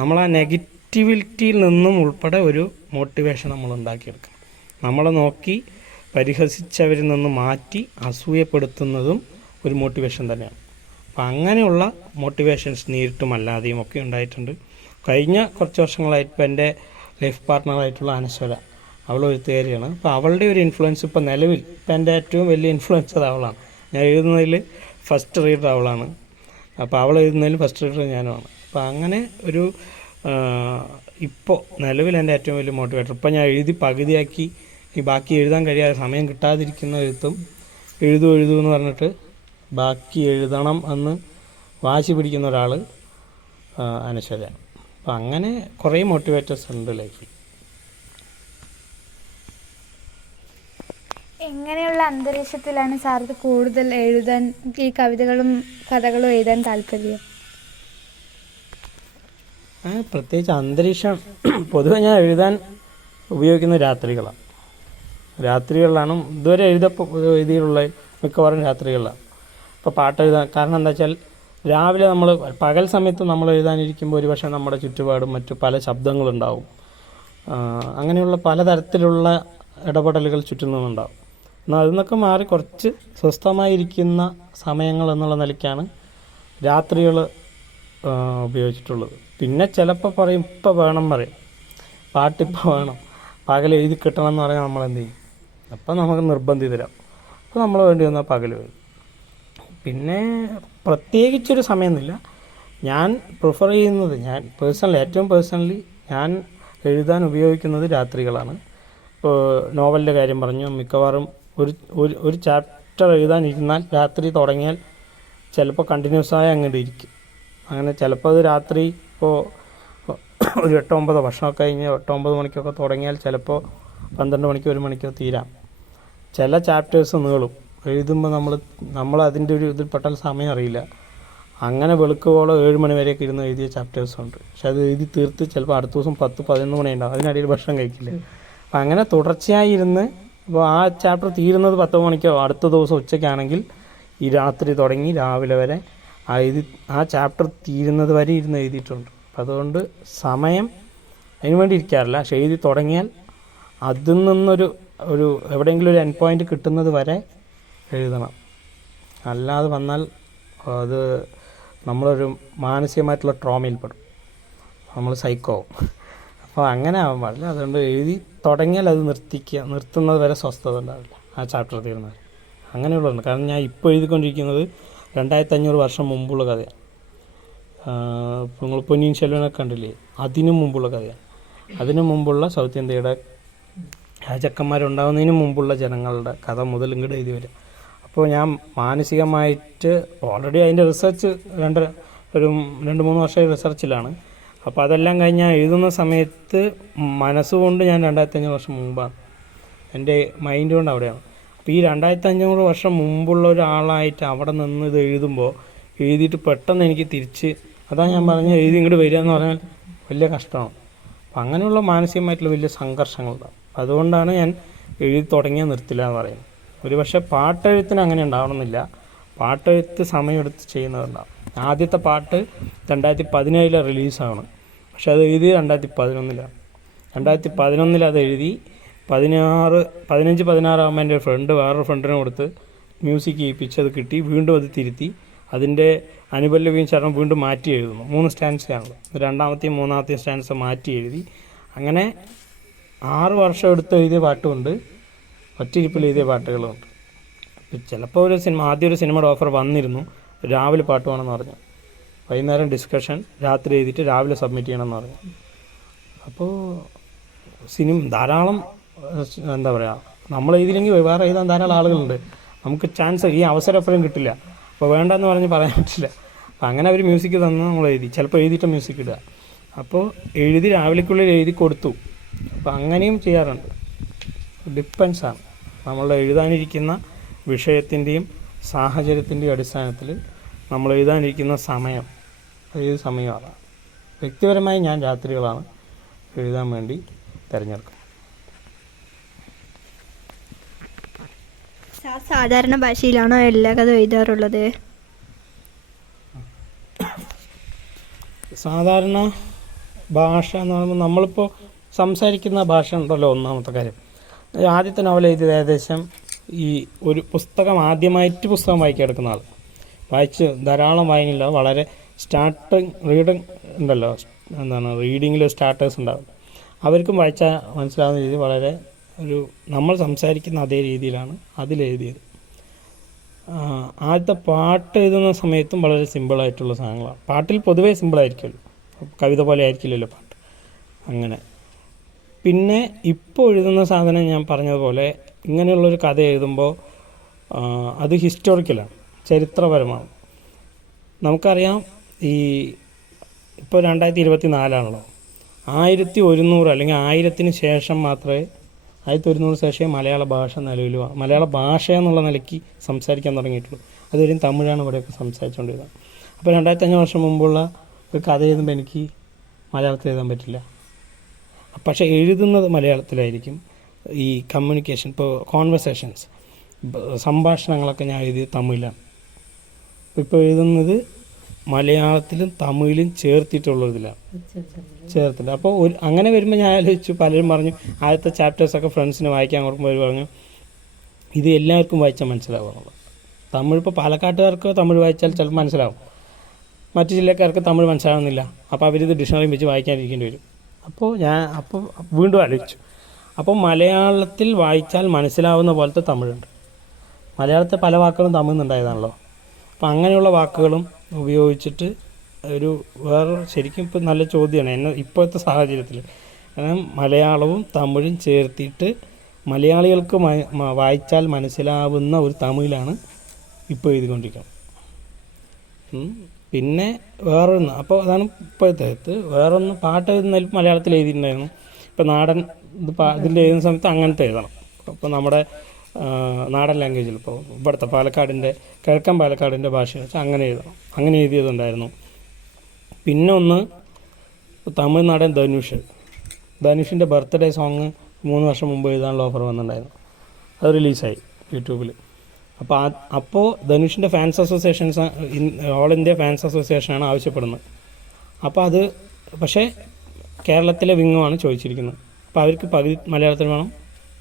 നമ്മൾ ആ നെഗറ്റിവിറ്റിയിൽ നിന്നും ഉൾപ്പെടെ ഒരു മോട്ടിവേഷൻ നമ്മൾ ഉണ്ടാക്കിയെടുക്കണം. നമ്മളെ നോക്കി പരിഹസിച്ചവരിൽ നിന്ന് മാറ്റി അസൂയപ്പെടുത്തുന്നതും ഒരു മോട്ടിവേഷൻ തന്നെയാണ്. അപ്പം അങ്ങനെയുള്ള മോട്ടിവേഷൻസ് നേരിട്ടും അല്ലാതെയും ഒക്കെ ഉണ്ടായിട്ടുണ്ട്. കഴിഞ്ഞ കുറച്ച് വർഷങ്ങളായിട്ട് ഇപ്പോൾ എൻ്റെ ലൈഫ് പാർട്ട്ണറായിട്ടുള്ള അനശ്വര, അവൾ എഴുത്തുകാരിയാണ്. അപ്പോൾ അവളുടെ ഒരു ഇൻഫ്ലുവൻസ് ഇപ്പോൾ നിലവിൽ ഇപ്പോൾ എൻ്റെ ഏറ്റവും വലിയ ഇൻഫ്ലുവൻസ് അത് അവളാണ്. ഞാൻ എഴുതുന്നതിൽ ഫസ്റ്റ് റീഡർ അവളാണ്. അപ്പോൾ അവൾ എഴുതുന്നതിൽ ഫസ്റ്റ് റീഡർ ഞാനുമാണ്. അപ്പോൾ അങ്ങനെ ഒരു ഇപ്പോൾ നിലവിൽ എൻ്റെ ഏറ്റവും വലിയ മോട്ടിവേറ്റർ. ഇപ്പോൾ ഞാൻ എഴുതി പകുതിയാക്കി ഈ ബാക്കി എഴുതാൻ കഴിയാതെ സമയം കിട്ടാതിരിക്കുന്ന എഴുത്തും എഴുതൂ എന്ന് പറഞ്ഞിട്ട് ബാക്കി എഴുതണം എന്ന് വാശി പിടിക്കുന്ന ഒരാൾ അനശ്വരയാണ്. അപ്പം അങ്ങനെ കുറേ മോട്ടിവേറ്റേഴ്സ് ഉണ്ട് ലൈഫിൽ. എങ്ങനെയുള്ള അന്തരീക്ഷത്തിലാണ് സാർക്ക് കൂടുതൽ എഴുതാൻ, ഈ കവിതകളും കഥകളും എഴുതാൻ താല്പര്യം? പ്രത്യേകിച്ച് അന്തരീക്ഷം പൊതുവെ ഞാൻ എഴുതാൻ ഉപയോഗിക്കുന്ന രാത്രികളിലാണ് ഇതുവരെ എഴുതിയുള്ള മിക്കവാറും രാത്രികളിലാണ്. ഇപ്പോൾ പാട്ട് എഴുതാൻ കാരണം എന്താ വെച്ചാൽ രാവിലെ നമ്മൾ പകൽ സമയത്ത് നമ്മൾ എഴുതാനിരിക്കുമ്പോൾ ഒരുപക്ഷെ നമ്മുടെ ചുറ്റുപാടും മറ്റു പല ശബ്ദങ്ങളുണ്ടാവും. അങ്ങനെയുള്ള പലതരത്തിലുള്ള ഇടപെടലുകൾ ചുറ്റും നിന്നുണ്ടാവും. എന്നാൽ അതിൽ നിന്നൊക്കെ മാറി കുറച്ച് സ്വസ്ഥമായിരിക്കുന്ന സമയങ്ങൾ എന്നുള്ള നിലയ്ക്കാണ് രാത്രികൾ ഉപയോഗിച്ചിട്ടുള്ളത്. പിന്നെ ചിലപ്പോൾ പറയും ഇപ്പം വേണം, പാട്ടിപ്പോൾ വേണം, പകൽ എഴുതി കിട്ടണം എന്ന് പറഞ്ഞാൽ നമ്മളെന്ത് ചെയ്യും? അപ്പം നമുക്ക് നിർബന്ധിതരാവും. അപ്പോൾ നമ്മൾ വേണ്ടി വന്നാൽ പകൽ വരും. പിന്നെ പ്രത്യേകിച്ചൊരു സമയമൊന്നുമില്ല. ഞാൻ പ്രിഫർ ചെയ്യുന്നത്, ഞാൻ ഏറ്റവും പേഴ്സണലി ഞാൻ എഴുതാൻ ഉപയോഗിക്കുന്നത് രാത്രികളാണ്. ഇപ്പോൾ നോവലിൻ്റെ കാര്യം പറഞ്ഞു, മിക്കവാറും ഒരു ചാപ്റ്റർ എഴുതാനിരുന്നാൽ രാത്രി തുടങ്ങിയാൽ ചിലപ്പോൾ കണ്ടിന്യൂസായി അങ്ങോട്ട് ഇരിക്കും. അങ്ങനെ ചിലപ്പോൾ അത് രാത്രി ഇപ്പോൾ ഒരു 8-9 ഭക്ഷണമൊക്കെ കഴിഞ്ഞ് 8-9 മണിക്കൊക്കെ തുടങ്ങിയാൽ ചിലപ്പോൾ 12 മണിക്കോ 1 മണിക്കോ തീരാം. ചില ചാപ്റ്റേഴ്സ് നീളും. എഴുതുമ്പോൾ നമ്മൾ അതിൻ്റെ ഒരു ഇതിൽപ്പെട്ടാൽ സമയം അറിയില്ല. അങ്ങനെ വെളുക്കുവോളം 7 മണി വരെയൊക്കെ ഇരുന്ന് എഴുതിയ ചാപ്റ്റേഴ്സുണ്ട്. പക്ഷെ അത് എഴുതി തീർത്ത് ചിലപ്പോൾ അടുത്ത ദിവസം 10-11 മണി ഉണ്ടാവും, അതിനിടയിൽ ഭക്ഷണം കഴിക്കില്ല. അപ്പം അങ്ങനെ തുടർച്ചയായി ഇരുന്ന് ഇപ്പോൾ ആ ചാപ്റ്റർ തീരുന്നത് 10 മണിക്കോ അടുത്ത ദിവസം ഉച്ചയ്ക്കാണെങ്കിൽ ഈ രാത്രി തുടങ്ങി രാവിലെ വരെ ആ ചാപ്റ്റർ തീരുന്നത് വരെ ഇരുന്ന് എഴുതിയിട്ടുണ്ട്. അപ്പം അതുകൊണ്ട് സമയം അതിന് വേണ്ടി ഇരിക്കാറില്ല. പക്ഷെ എഴുതി തുടങ്ങിയാൽ അതിൽ നിന്നൊരു എവിടെയെങ്കിലും ഒരു എൻഡ് പോയിൻ്റ് കിട്ടുന്നത് വരെ എഴുതണം. അല്ലാതെ വന്നാൽ അത് നമ്മളൊരു മാനസികമായിട്ടുള്ള ട്രോമയിൽപ്പെടും, നമ്മൾ സൈക്കോവും. അപ്പോൾ അങ്ങനെ ആവാൻ പാടില്ല. അതുകൊണ്ട് എഴുതി തുടങ്ങിയാൽ അത് നിർത്തുന്നത് വരെ സ്വസ്ഥത ഉണ്ടാവില്ല, ആ ചാപ്റ്റർ തീർന്നത്. അങ്ങനെയുള്ളതുണ്ട്. കാരണം ഞാൻ ഇപ്പോൾ എഴുതിക്കൊണ്ടിരിക്കുന്നത് 2500 വർഷം മുമ്പുള്ള കഥയാണ്. നിങ്ങൾ പൊന്നിയിൻ സെൽവനൊക്കെ കണ്ടില്ലേ, അതിനു മുമ്പുള്ള കഥയാണ്. അതിനു മുമ്പുള്ള സൗത്ത് ഇന്ത്യയുടെ രാജാക്കന്മാരുണ്ടാകുന്നതിന് മുമ്പുള്ള ജനങ്ങളുടെ കഥ മുതൽ ഇങ്ങോട്ട് എഴുതി വരും. അപ്പോൾ ഞാൻ മാനസികമായിട്ട് ഓൾറെഡി അതിൻ്റെ റിസർച്ച് 2-3 വർഷമായി റിസർച്ചിലാണ്. അപ്പോൾ അതെല്ലാം കഴിഞ്ഞ് ഞാൻ എഴുതുന്ന സമയത്ത് മനസ്സുകൊണ്ട് ഞാൻ 2500 വർഷം മുമ്പാണ്, എൻ്റെ മൈൻഡ് കൊണ്ട് അവിടെയാണ്. അപ്പോൾ ഈ 2500 വർഷം മുമ്പുള്ള ഒരാളായിട്ട് അവിടെ നിന്ന് ഇത് എഴുതിയിട്ട് പെട്ടെന്ന് എനിക്ക് തിരിച്ച്, അതാണ് ഞാൻ പറഞ്ഞ എഴുതി ഇങ്ങോട്ട് വരിക എന്ന് പറഞ്ഞാൽ വലിയ കഷ്ടമാണ്. അപ്പം അങ്ങനെയുള്ള മാനസികമായിട്ടുള്ള വലിയ സംഘർഷങ്ങളുണ്ടാകും. അതുകൊണ്ടാണ് ഞാൻ എഴുതി തുടങ്ങിയാൽ നിർത്തില്ല എന്ന് പറയുന്നത്. ഒരു പക്ഷേ പാട്ടെഴുത്തിന് അങ്ങനെ ഉണ്ടാവണമെന്നില്ല, പാട്ടെഴുത്ത് സമയമെടുത്ത് ചെയ്യുന്നതുണ്ടാവും. ആദ്യത്തെ പാട്ട് 2017 റിലീസാണ്, പക്ഷെ അത് എഴുതി 2011. 2011 അത് എഴുതി 15-16 ആകുമ്പോൾ എൻ്റെ ഫ്രണ്ട് വേറൊരു ഫ്രണ്ടിനെ കൊടുത്ത് മ്യൂസിക് ചെയ്യിപ്പിച്ച് അത് കിട്ടി. വീണ്ടും അത് തിരുത്തി അതിൻ്റെ അനുപല്ലവിയും ചരണം വീണ്ടും മാറ്റി എഴുതുന്നു. 3 സ്റ്റാൻസയാണല്ലോ, രണ്ടാമത്തെയും മൂന്നാമത്തെയും സ്റ്റാൻസ മാറ്റി എഴുതി. അങ്ങനെ 6 വർഷം എടുത്ത് എഴുതിയ പാട്ടുമുണ്ട്, ഒറ്റയിരിപ്പിൽ എഴുതിയ പാട്ടുകളുമുണ്ട്. ചിലപ്പോൾ ഒരു സിനിമ ആദ്യം ഒരു സിനിമയുടെ ഓഫർ വന്നിരുന്നു, രാവിലെ പാട്ട് വേണമെന്ന് പറഞ്ഞു, വൈകുന്നേരം ഡിസ്കഷൻ, രാത്രി എഴുതിയിട്ട് രാവിലെ സബ്മിറ്റ് ചെയ്യണമെന്ന് പറഞ്ഞു. അപ്പോൾ ധാരാളം എന്താ പറയുക, നമ്മൾ എഴുതിയില്ലെങ്കിൽ വേറെ എഴുതാൻ ധാരാളം ആളുകളുണ്ട്. നമുക്ക് ചാൻസ് ഈ അവസരം എപ്പോഴും കിട്ടില്ല. അപ്പോൾ വേണ്ടെന്ന് പറഞ്ഞ് പറയാൻ പറ്റില്ല. അപ്പോൾ അങ്ങനെ അവർ മ്യൂസിക് തന്ന് നമ്മൾ എഴുതി, ചിലപ്പോൾ എഴുതിയിട്ട് മ്യൂസിക് ഇടുക. അപ്പോൾ എഴുതി രാവിലേക്കുള്ളിൽ എഴുതി കൊടുത്തു. അപ്പോൾ അങ്ങനെയും ചെയ്യാറുണ്ട്. ഡിപ്പെൻസാണ് നമ്മൾ എഴുതാനിരിക്കുന്ന വിഷയത്തിൻ്റെയും സാഹചര്യത്തിൻ്റെയും അടിസ്ഥാനത്തിൽ നമ്മൾ എഴുതാനിരിക്കുന്ന സമയം, ഏത് സമയമാണ്. വ്യക്തിപരമായി ഞാൻ രാത്രികളാണ് എഴുതാൻ വേണ്ടി തിരഞ്ഞെടുക്കുന്നത്. സാധാരണ ഭാഷയിലാണോ എല്ലാ കഥ എഴുതാറുള്ളത്? സാധാരണ ഭാഷ എന്ന് പറയുമ്പോൾ നമ്മളിപ്പോൾ സംസാരിക്കുന്ന ഭാഷ ഉണ്ടല്ലോ ഒന്നാമത്തെ കാര്യം. ആദ്യത്തെ നോവൽ എഴുതിയത് ഏകദേശം ഈ ഒരു പുസ്തകം ആദ്യമായിട്ട് പുസ്തകം വായിക്കാൻ എടുക്കുന്ന ആൾ, വായിച്ച് ധാരാളം വായനയില്ല, വളരെ റീഡിങ് ഉണ്ടല്ലോ, എന്താണ് റീഡിങ്ങിൽ സ്റ്റാർട്ടേഴ്സ് ഉണ്ടാവും, അവർക്കും വായിച്ചാൽ മനസ്സിലാവുന്ന രീതി വളരെ നമ്മൾ സംസാരിക്കുന്ന അതേ രീതിയിലാണ് അതിലെഴുതിയത്. ആദ്യത്തെ പാട്ട് എഴുതുന്ന സമയത്തും വളരെ സിമ്പിളായിട്ടുള്ള സാധനങ്ങളാണ്. പാട്ടിൽ പൊതുവേ സിമ്പിളായിരിക്കുമല്ലോ, കവിത പോലെ ആയിരിക്കില്ലല്ലോ പാട്ട്. അങ്ങനെ പിന്നെ ഇപ്പോൾ എഴുതുന്ന സാധനം ഞാൻ പറഞ്ഞതുപോലെ ഇങ്ങനെയുള്ളൊരു കഥ എഴുതുമ്പോൾ അത് ഹിസ്റ്റോറിക്കലാണ്, ചരിത്രപരമാണ്. നമുക്കറിയാം ഇപ്പോൾ 2024 1100 അല്ലെങ്കിൽ 1000 ശേഷം മാത്രമേ 1100 ശേഷമേ മലയാള ഭാഷ നിലവിൽ മലയാള ഭാഷ എന്നുള്ള നിലയ്ക്ക് സംസാരിക്കാൻ തുടങ്ങിയിട്ടുള്ളൂ. അതുവരെയും തമിഴാണ് ഇവിടെയൊക്കെ സംസാരിച്ചുകൊണ്ടിരുന്നത്. അപ്പോൾ 2500 വർഷം മുമ്പുള്ള ഒരു കഥ എഴുതുമ്പോൾ എനിക്ക് മലയാളത്തിൽ എഴുതാൻ പറ്റില്ല. പക്ഷേ എഴുതുന്നത് മലയാളത്തിലായിരിക്കും. ഈ കമ്മ്യൂണിക്കേഷൻ, ഇപ്പോൾ കോൺവെർസേഷൻസ്, സംഭാഷണങ്ങളൊക്കെ ഞാൻ എഴുതിയത് തമിഴിലാണ്. ഇപ്പോൾ എഴുതുന്നത് മലയാളത്തിലും തമിഴിലും ചേർത്തിട്ടുള്ളതിലാണ്, ചേർത്തില്ല. അപ്പോൾ അങ്ങനെ വരുമ്പോൾ ഞാൻ ആലോചിച്ചു, പലരും പറഞ്ഞു ആദ്യത്തെ ചാപ്റ്റേഴ്സൊക്കെ ഫ്രണ്ട്സിന് വായിക്കാൻ കൊടുക്കുമ്പോൾ അവർ പറഞ്ഞു ഇത് എല്ലാവർക്കും വായിച്ചാൽ മനസ്സിലാവുന്നുള്ളത്. തമിഴ് ഇപ്പോൾ പാലക്കാട്ടുകാർക്ക് തമിഴ് വായിച്ചാൽ ചിലപ്പോൾ മനസ്സിലാവും, മറ്റു ജില്ലക്കാർക്ക് തമിഴ് മനസ്സിലാവുന്നില്ല. അപ്പോൾ അവരിത് ഡിക്ഷണറി വെച്ച് വായിക്കാനിരിക്കേണ്ടി വരും. അപ്പോൾ ഞാൻ വീണ്ടും ആലോചിച്ചു, അപ്പോൾ മലയാളത്തിൽ വായിച്ചാൽ മനസ്സിലാവുന്ന പോലത്തെ തമിഴുണ്ട്, മലയാളത്തെ പല വാക്കുകളും തമിഴിൽ നിന്നുണ്ടായതാണല്ലോ. അപ്പോൾ അങ്ങനെയുള്ള വാക്കുകളും ഉപയോഗിച്ചിട്ട് ശരിക്കും ഇപ്പോൾ നല്ല ചോദ്യമാണ് ഇപ്പോഴത്തെ സാഹചര്യത്തിൽ. കാരണം മലയാളവും തമിഴും ചേർത്തിട്ട് മലയാളികൾക്ക് വായിച്ചാൽ മനസ്സിലാവുന്ന ഒരു തമിഴിലാണ് ഇപ്പോൾ എഴുതിക്കൊണ്ടിരിക്കുന്നത്. പിന്നെ വേറൊന്ന്, അപ്പോൾ അതാണ് ഇപ്പോഴത്തെ വേറൊന്ന്, പാട്ട് എഴുതുന്നതിൽ മലയാളത്തിൽ എഴുതിയിട്ടുണ്ടായിരുന്നു. ഇപ്പോൾ നാടൻ ഇതിൻ്റെ എഴുതുന്ന സമയത്ത് അങ്ങനത്തെ എഴുതണം. അപ്പോൾ നമ്മുടെ നാടൻ ലാംഗ്വേജിൽ, ഇപ്പോൾ ഇവിടുത്തെ കിഴക്കൻ പാലക്കാടിൻ്റെ ഭാഷ വെച്ചാൽ അങ്ങനെ എഴുതണം. അങ്ങനെ എഴുതിയതുണ്ടായിരുന്നു. പിന്നെ ഒന്ന് തമിഴ്നാടൻ ധനുഷിൻ്റെ ബർത്ത്ഡേ സോങ് 3 വർഷം മുമ്പ് എഴുതാനുള്ള ഓഫർ വന്നിട്ടുണ്ടായിരുന്നു. അത് റിലീസായി യൂട്യൂബിൽ. അപ്പോൾ ധനുഷിൻ്റെ fans associations, all India fans അസോസിയേഷനാണ് ആവശ്യപ്പെടുന്നത്. അപ്പോൾ പക്ഷേ കേരളത്തിലെ വിങ്ങുമാണ് ചോദിച്ചിരിക്കുന്നത്. അപ്പോൾ അവർക്ക് പകുതി മലയാളത്തിൽ വേണം,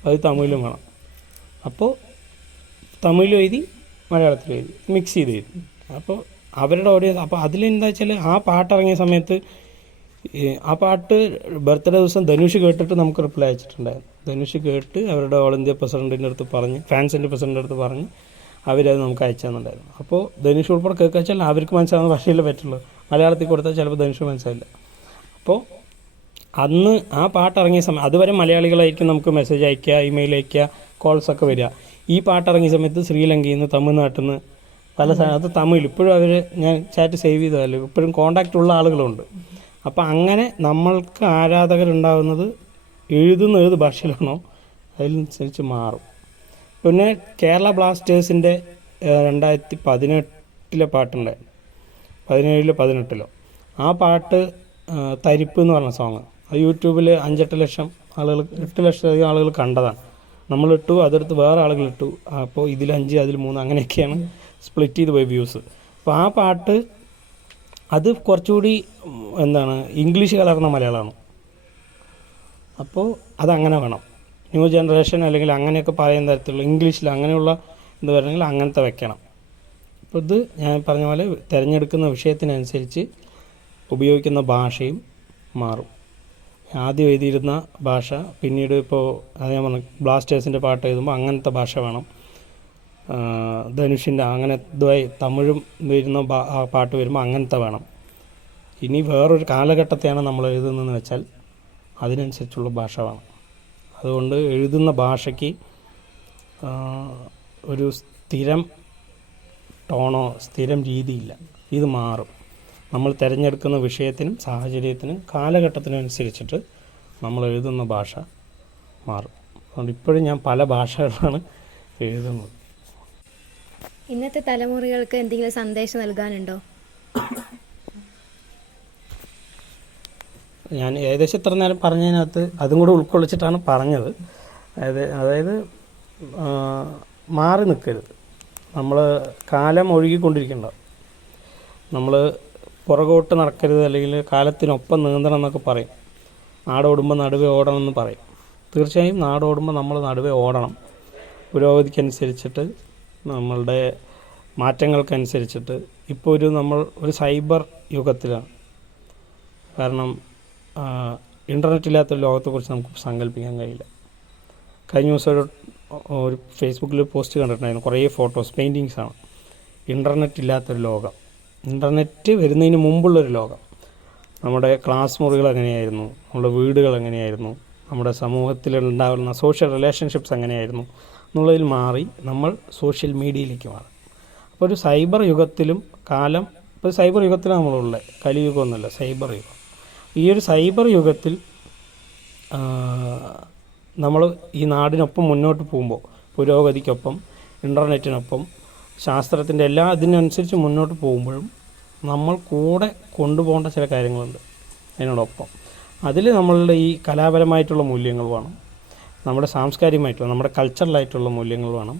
പകുതി തമിഴിലും വേണം. അപ്പോൾ തമിഴിലും എഴുതി മലയാളത്തിലും എഴുതി മിക്സ് ചെയ്ത് എഴുതി. അപ്പോൾ അവരുടെ ഓഡിയൻസ്, അപ്പോൾ അതിലെന്താ വെച്ചാൽ ആ പാട്ടിറങ്ങിയ സമയത്ത് ആ പാട്ട് ബർത്ത്ഡേ ദിവസം ധനുഷ് കേട്ടിട്ട് നമുക്ക് റിപ്ലൈ അയച്ചിട്ടുണ്ടായിരുന്നു. ധനുഷ് കേട്ട് അവരുടെ ഓൾ ഇന്ത്യ പ്രസിഡൻറ്റിൻ്റെ അടുത്ത് പറഞ്ഞ്, ഫാൻസിൻ്റെ പ്രസിഡൻറ്റിൻ്റെ അടുത്ത് പറഞ്ഞ് അവരത് നമുക്ക് അയച്ചു തന്നിട്ടുണ്ടായിരുന്നു. അപ്പോൾ ധനുഷ് ഉൾപ്പെടെ കേൾക്കുക വെച്ചാൽ അവർക്ക് മനസ്സിലാവുന്ന ഭാഷയിലേ പറ്റുള്ളൂ, മലയാളത്തിൽ കൊടുത്താൽ ചിലപ്പോൾ ധനുഷ് മനസ്സിലായില്ല. അപ്പോൾ അന്ന് ആ പാട്ടിറങ്ങിയ സമയം, അതുവരെ മലയാളികളായിരിക്കും നമുക്ക് മെസ്സേജ് അയക്കുക, ഇമെയിൽ അയക്കുക, കോൾസൊക്കെ വരിക. ഈ പാട്ടിറങ്ങിയ സമയത്ത് ശ്രീലങ്കയിൽ നിന്ന്, തമിഴ്നാട്ടിൽ നിന്ന്, പല സ്ഥലത്ത് തമിഴ് ഇപ്പോഴും ഞാൻ ചാറ്റ് സേവ് ചെയ്തതല്ലോ, ഇപ്പോഴും കോണ്ടാക്റ്റ് ഉള്ള ആളുകളുണ്ട്. അപ്പോൾ അങ്ങനെ നമ്മൾക്ക് ആരാധകരുണ്ടാകുന്നത് എഴുതുന്ന ഏത് ഭാഷയിലാണോ അതിനനുസരിച്ച് മാറും. പിന്നെ കേരള ബ്ലാസ്റ്റേഴ്സിൻ്റെ 2018 പാട്ടുണ്ടായിരുന്നു, 17-18 ആ പാട്ട് തരിപ്പ് എന്ന് പറഞ്ഞ സോങ്. അത് യൂട്യൂബിൽ 5-8 ലക്ഷം ആളുകൾ, 8 ലക്ഷത്തിലധികം ആളുകൾ കണ്ടതാണ്. നമ്മളിട്ടു, അതെടുത്ത് വേറെ ആളുകളിട്ടു. അപ്പോൾ ഇതിൽ 5 അതിൽ 3 അങ്ങനെയൊക്കെയാണ് സ്പ്ലിറ്റ് ചെയ്ത് പോയി വ്യൂസ്. അപ്പോൾ ആ പാട്ട് അത് കുറച്ചുകൂടി ഇംഗ്ലീഷ് കലർന്ന മലയാളമാണ്. അപ്പോൾ അതങ്ങനെ വേണം. ന്യൂ ജനറേഷൻ അല്ലെങ്കിൽ അങ്ങനെയൊക്കെ പറയുന്ന തരത്തിലുള്ള ഇംഗ്ലീഷിൽ അങ്ങനെയുള്ള എന്ത് പറയണമെങ്കിൽ അങ്ങനത്തെ വെക്കണം. അപ്പോൾ ഇത് ഞാൻ പറഞ്ഞ പോലെ തിരഞ്ഞെടുക്കുന്ന വിഷയത്തിനനുസരിച്ച് ഉപയോഗിക്കുന്ന ഭാഷയും മാറും. ആദ്യം എഴുതിയിരുന്ന ഭാഷ പിന്നീട് ഇപ്പോൾ അത് ഞാൻ പറഞ്ഞു, ബ്ലാസ്റ്റേഴ്സിൻ്റെ പാട്ട് എഴുതുമ്പോൾ അങ്ങനത്തെ ഭാഷ വേണം. ധനുഷിൻ്റെ അങ്ങനെ ഇതുമായി തമിഴും വരുന്ന പാട്ട് വരുമ്പോൾ അങ്ങനത്തെ വേണം. ഇനി വേറൊരു കാലഘട്ടത്തെയാണ് നമ്മൾ എഴുതുന്നതെന്ന് വെച്ചാൽ അതിനനുസരിച്ചുള്ള ഭാഷ വേണം. അതുകൊണ്ട് എഴുതുന്ന ഭാഷയ്ക്ക് ഒരു സ്ഥിരം ടോണോ സ്ഥിരം രീതിയില്ല. ഇത് മാറും. നമ്മൾ തിരഞ്ഞെടുക്കുന്ന വിഷയത്തിനും സാഹചര്യത്തിനും കാലഘട്ടത്തിനും അനുസരിച്ചിട്ട് നമ്മൾ എഴുതുന്ന ഭാഷ മാറും. അതുകൊണ്ട് ഇപ്പോഴും ഞാൻ പല ഭാഷകളാണ് എഴുതുന്നത്. ഇന്നത്തെ തലമുറകൾക്ക് എന്തെങ്കിലും സന്ദേശം നൽകാനുണ്ടോ? ഞാൻ ഏകദേശം ഇത്ര നേരം പറഞ്ഞതിനകത്ത് അതും കൂടെ ഉൾക്കൊള്ളിച്ചിട്ടാണ് പറഞ്ഞത്. അതായത് മാറി നിൽക്കരുത്. നമ്മൾ കാലം ഒഴുകിക്കൊണ്ടിരിക്കേണ്ട, നമ്മൾ പുറകോട്ട് നടക്കരുത്, അല്ലെങ്കിൽ കാലത്തിനൊപ്പം നീന്തണം എന്നൊക്കെ പറയും. നാടോടുമ്പോൾ നടുവേ ഓടണം എന്ന് പറയും. തീർച്ചയായും നാടോടുമ്പോൾ നമ്മൾ നടുവേ ഓടണം. പുരോഗതിക്കനുസരിച്ചിട്ട്, നമ്മളുടെ മാറ്റങ്ങൾക്കനുസരിച്ചിട്ട്. ഇപ്പോൾ നമ്മൾ ഒരു സൈബർ യുഗത്തിലാണ്. കാരണം ഇൻ്റർനെറ്റ് ഇല്ലാത്തൊരു ലോകത്തെക്കുറിച്ച് നമുക്ക് സങ്കല്പിക്കാൻ കഴിയില്ല. കഴിഞ്ഞ ദിവസം ഒരു ഫേസ്ബുക്കിൽ പോസ്റ്റ് കണ്ടിട്ടുണ്ടായിരുന്നു. കുറേ ഫോട്ടോസ്, പെയിൻറ്റിങ്സാണ്. ഇൻ്റർനെറ്റ് ഇല്ലാത്തൊരു ലോകം, ഇൻ്റർനെറ്റ് വരുന്നതിന് മുമ്പുള്ളൊരു ലോകം. നമ്മുടെ ക്ലാസ് മുറികൾ എങ്ങനെയായിരുന്നു, നമ്മുടെ വീടുകൾ എങ്ങനെയായിരുന്നു, നമ്മുടെ സമൂഹത്തിലുണ്ടാകുന്ന സോഷ്യൽ റിലേഷൻഷിപ്സ് എങ്ങനെയായിരുന്നു എന്നുള്ളതിൽ മാറി നമ്മൾ സോഷ്യൽ മീഡിയയിലേക്ക് മാറി. അപ്പോൾ ഒരു സൈബർ യുഗത്തിലും കാലം, ഇപ്പോൾ സൈബർ യുഗത്തിലാണ് നമ്മളുള്ളത്, കലിയുഗമൊന്നുമല്ല, സൈബർ യുഗം. ഈ ഒരു സൈബർ യുഗത്തിൽ നമ്മൾ ഈ നാടിനൊപ്പം മുന്നോട്ട് പോകുമ്പോൾ, പുരോഗതിക്കൊപ്പം, ഇൻ്റർനെറ്റിനൊപ്പം, ശാസ്ത്രത്തിൻ്റെ എല്ലാ ഇതിനനുസരിച്ച് മുന്നോട്ട് പോകുമ്പോഴും നമ്മൾ കൂടെ കൊണ്ടുപോകേണ്ട ചില കാര്യങ്ങളുണ്ട്. അതിനോടൊപ്പം അതിൽ നമ്മളുടെ ഈ കലാപരമായിട്ടുള്ള മൂല്യങ്ങൾ വേണം, നമ്മുടെ സാംസ്കാരികമായിട്ടുള്ള, നമ്മുടെ കൾച്ചറലായിട്ടുള്ള മൂല്യങ്ങൾ വേണം,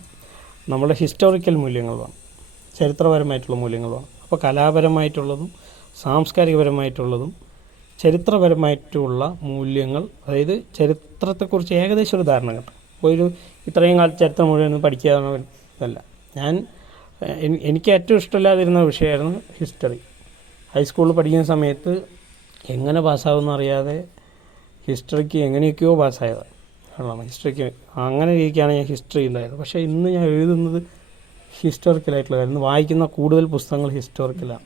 നമ്മുടെ ഹിസ്റ്റോറിക്കൽ മൂല്യങ്ങൾ വേണം, ചരിത്രപരമായിട്ടുള്ള മൂല്യങ്ങൾ വേണം. അപ്പോൾ കലാപരമായിട്ടുള്ളതും സാംസ്കാരികപരമായിട്ടുള്ളതും ചരിത്രപരമായിട്ടുള്ള മൂല്യങ്ങൾ, അതായത് ചരിത്രത്തെക്കുറിച്ച് ഏകദേശം ഒരു ധാരണ കിട്ടും. ഒരു ഇത്രയും കാലത്ത് ചരിത്രം മുഴുവൻ പഠിക്കാനല്ല. എനിക്ക് ഏറ്റവും ഇഷ്ടമില്ലാതിരുന്ന വിഷയമായിരുന്നു ഹിസ്റ്ററി. ഹൈസ്കൂളിൽ പഠിക്കുന്ന സമയത്ത് എങ്ങനെ പാസ്സാവുമെന്ന് അറിയാതെ ഹിസ്റ്ററിക്ക് എങ്ങനെയൊക്കെയോ പാസ്സായതാണ്. ഹിസ്റ്ററിക്ക് അങ്ങനെ രീതിക്കാണ് ഞാൻ ഹിസ്റ്ററി ഉണ്ടായത്. പക്ഷേ ഇന്ന് ഞാൻ എഴുതുന്നത് ഹിസ്റ്റോറിക്കലായിട്ടുള്ള കാര്യം, വായിക്കുന്ന കൂടുതൽ പുസ്തകങ്ങൾ ഹിസ്റ്റോറിക്കലാണ്.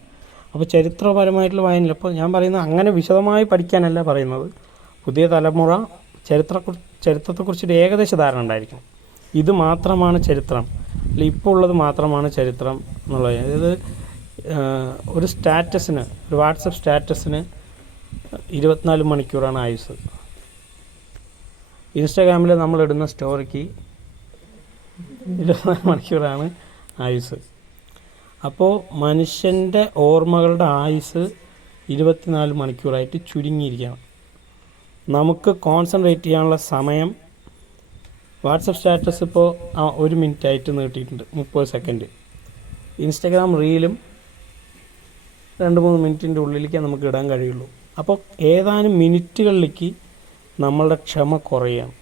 അപ്പോൾ ചരിത്രപരമായിട്ടുള്ള വായനയിൽ, അപ്പോൾ ഞാൻ പറയുന്നത് അങ്ങനെ വിശദമായി പഠിക്കാനല്ല പറയുന്നത്. പുതിയ തലമുറ ചരിത്രത്തെക്കുറിച്ചൊരു ഏകദേശ ധാരണ ഉണ്ടായിരിക്കണം. ഇത് മാത്രമാണ് ചരിത്രം, അല്ല ഇപ്പോൾ ഉള്ളത് മാത്രമാണ് ചരിത്രം എന്നുള്ളത്. അതായത് ഒരു സ്റ്റാറ്റസിന്, ഒരു വാട്സപ്പ് സ്റ്റാറ്റസിന് 24 മണിക്കൂറാണ് ആയുസ്. ഇൻസ്റ്റാഗ്രാമിൽ നമ്മളിടുന്ന സ്റ്റോറിക്ക് 24 മണിക്കൂറാണ് ആയുസ്. അപ്പോൾ മനുഷ്യൻ്റെ ഓർമ്മകളുടെ ആയുസ് 24 മണിക്കൂറായിട്ട് ചുരുങ്ങിയിരിക്കണം. നമുക്ക് കോൺസെൻട്രേറ്റ് ചെയ്യാനുള്ള സമയം വാട്സപ്പ് സ്റ്റാറ്റസ് ഇപ്പോൾ 1 മിനിറ്റായിട്ട് നീട്ടിയിട്ടുണ്ട്, 30 സെക്കൻഡ്. ഇൻസ്റ്റഗ്രാം റീലും 2-3 മിനിറ്റിൻ്റെ ഉള്ളിലേക്കേ നമുക്ക് ഇടാൻ കഴിയുള്ളൂ. അപ്പോൾ ഏതാനും മിനിറ്റുകളിലേക്ക് നമ്മളുടെ ക്ഷമ കുറയുകയാണ്.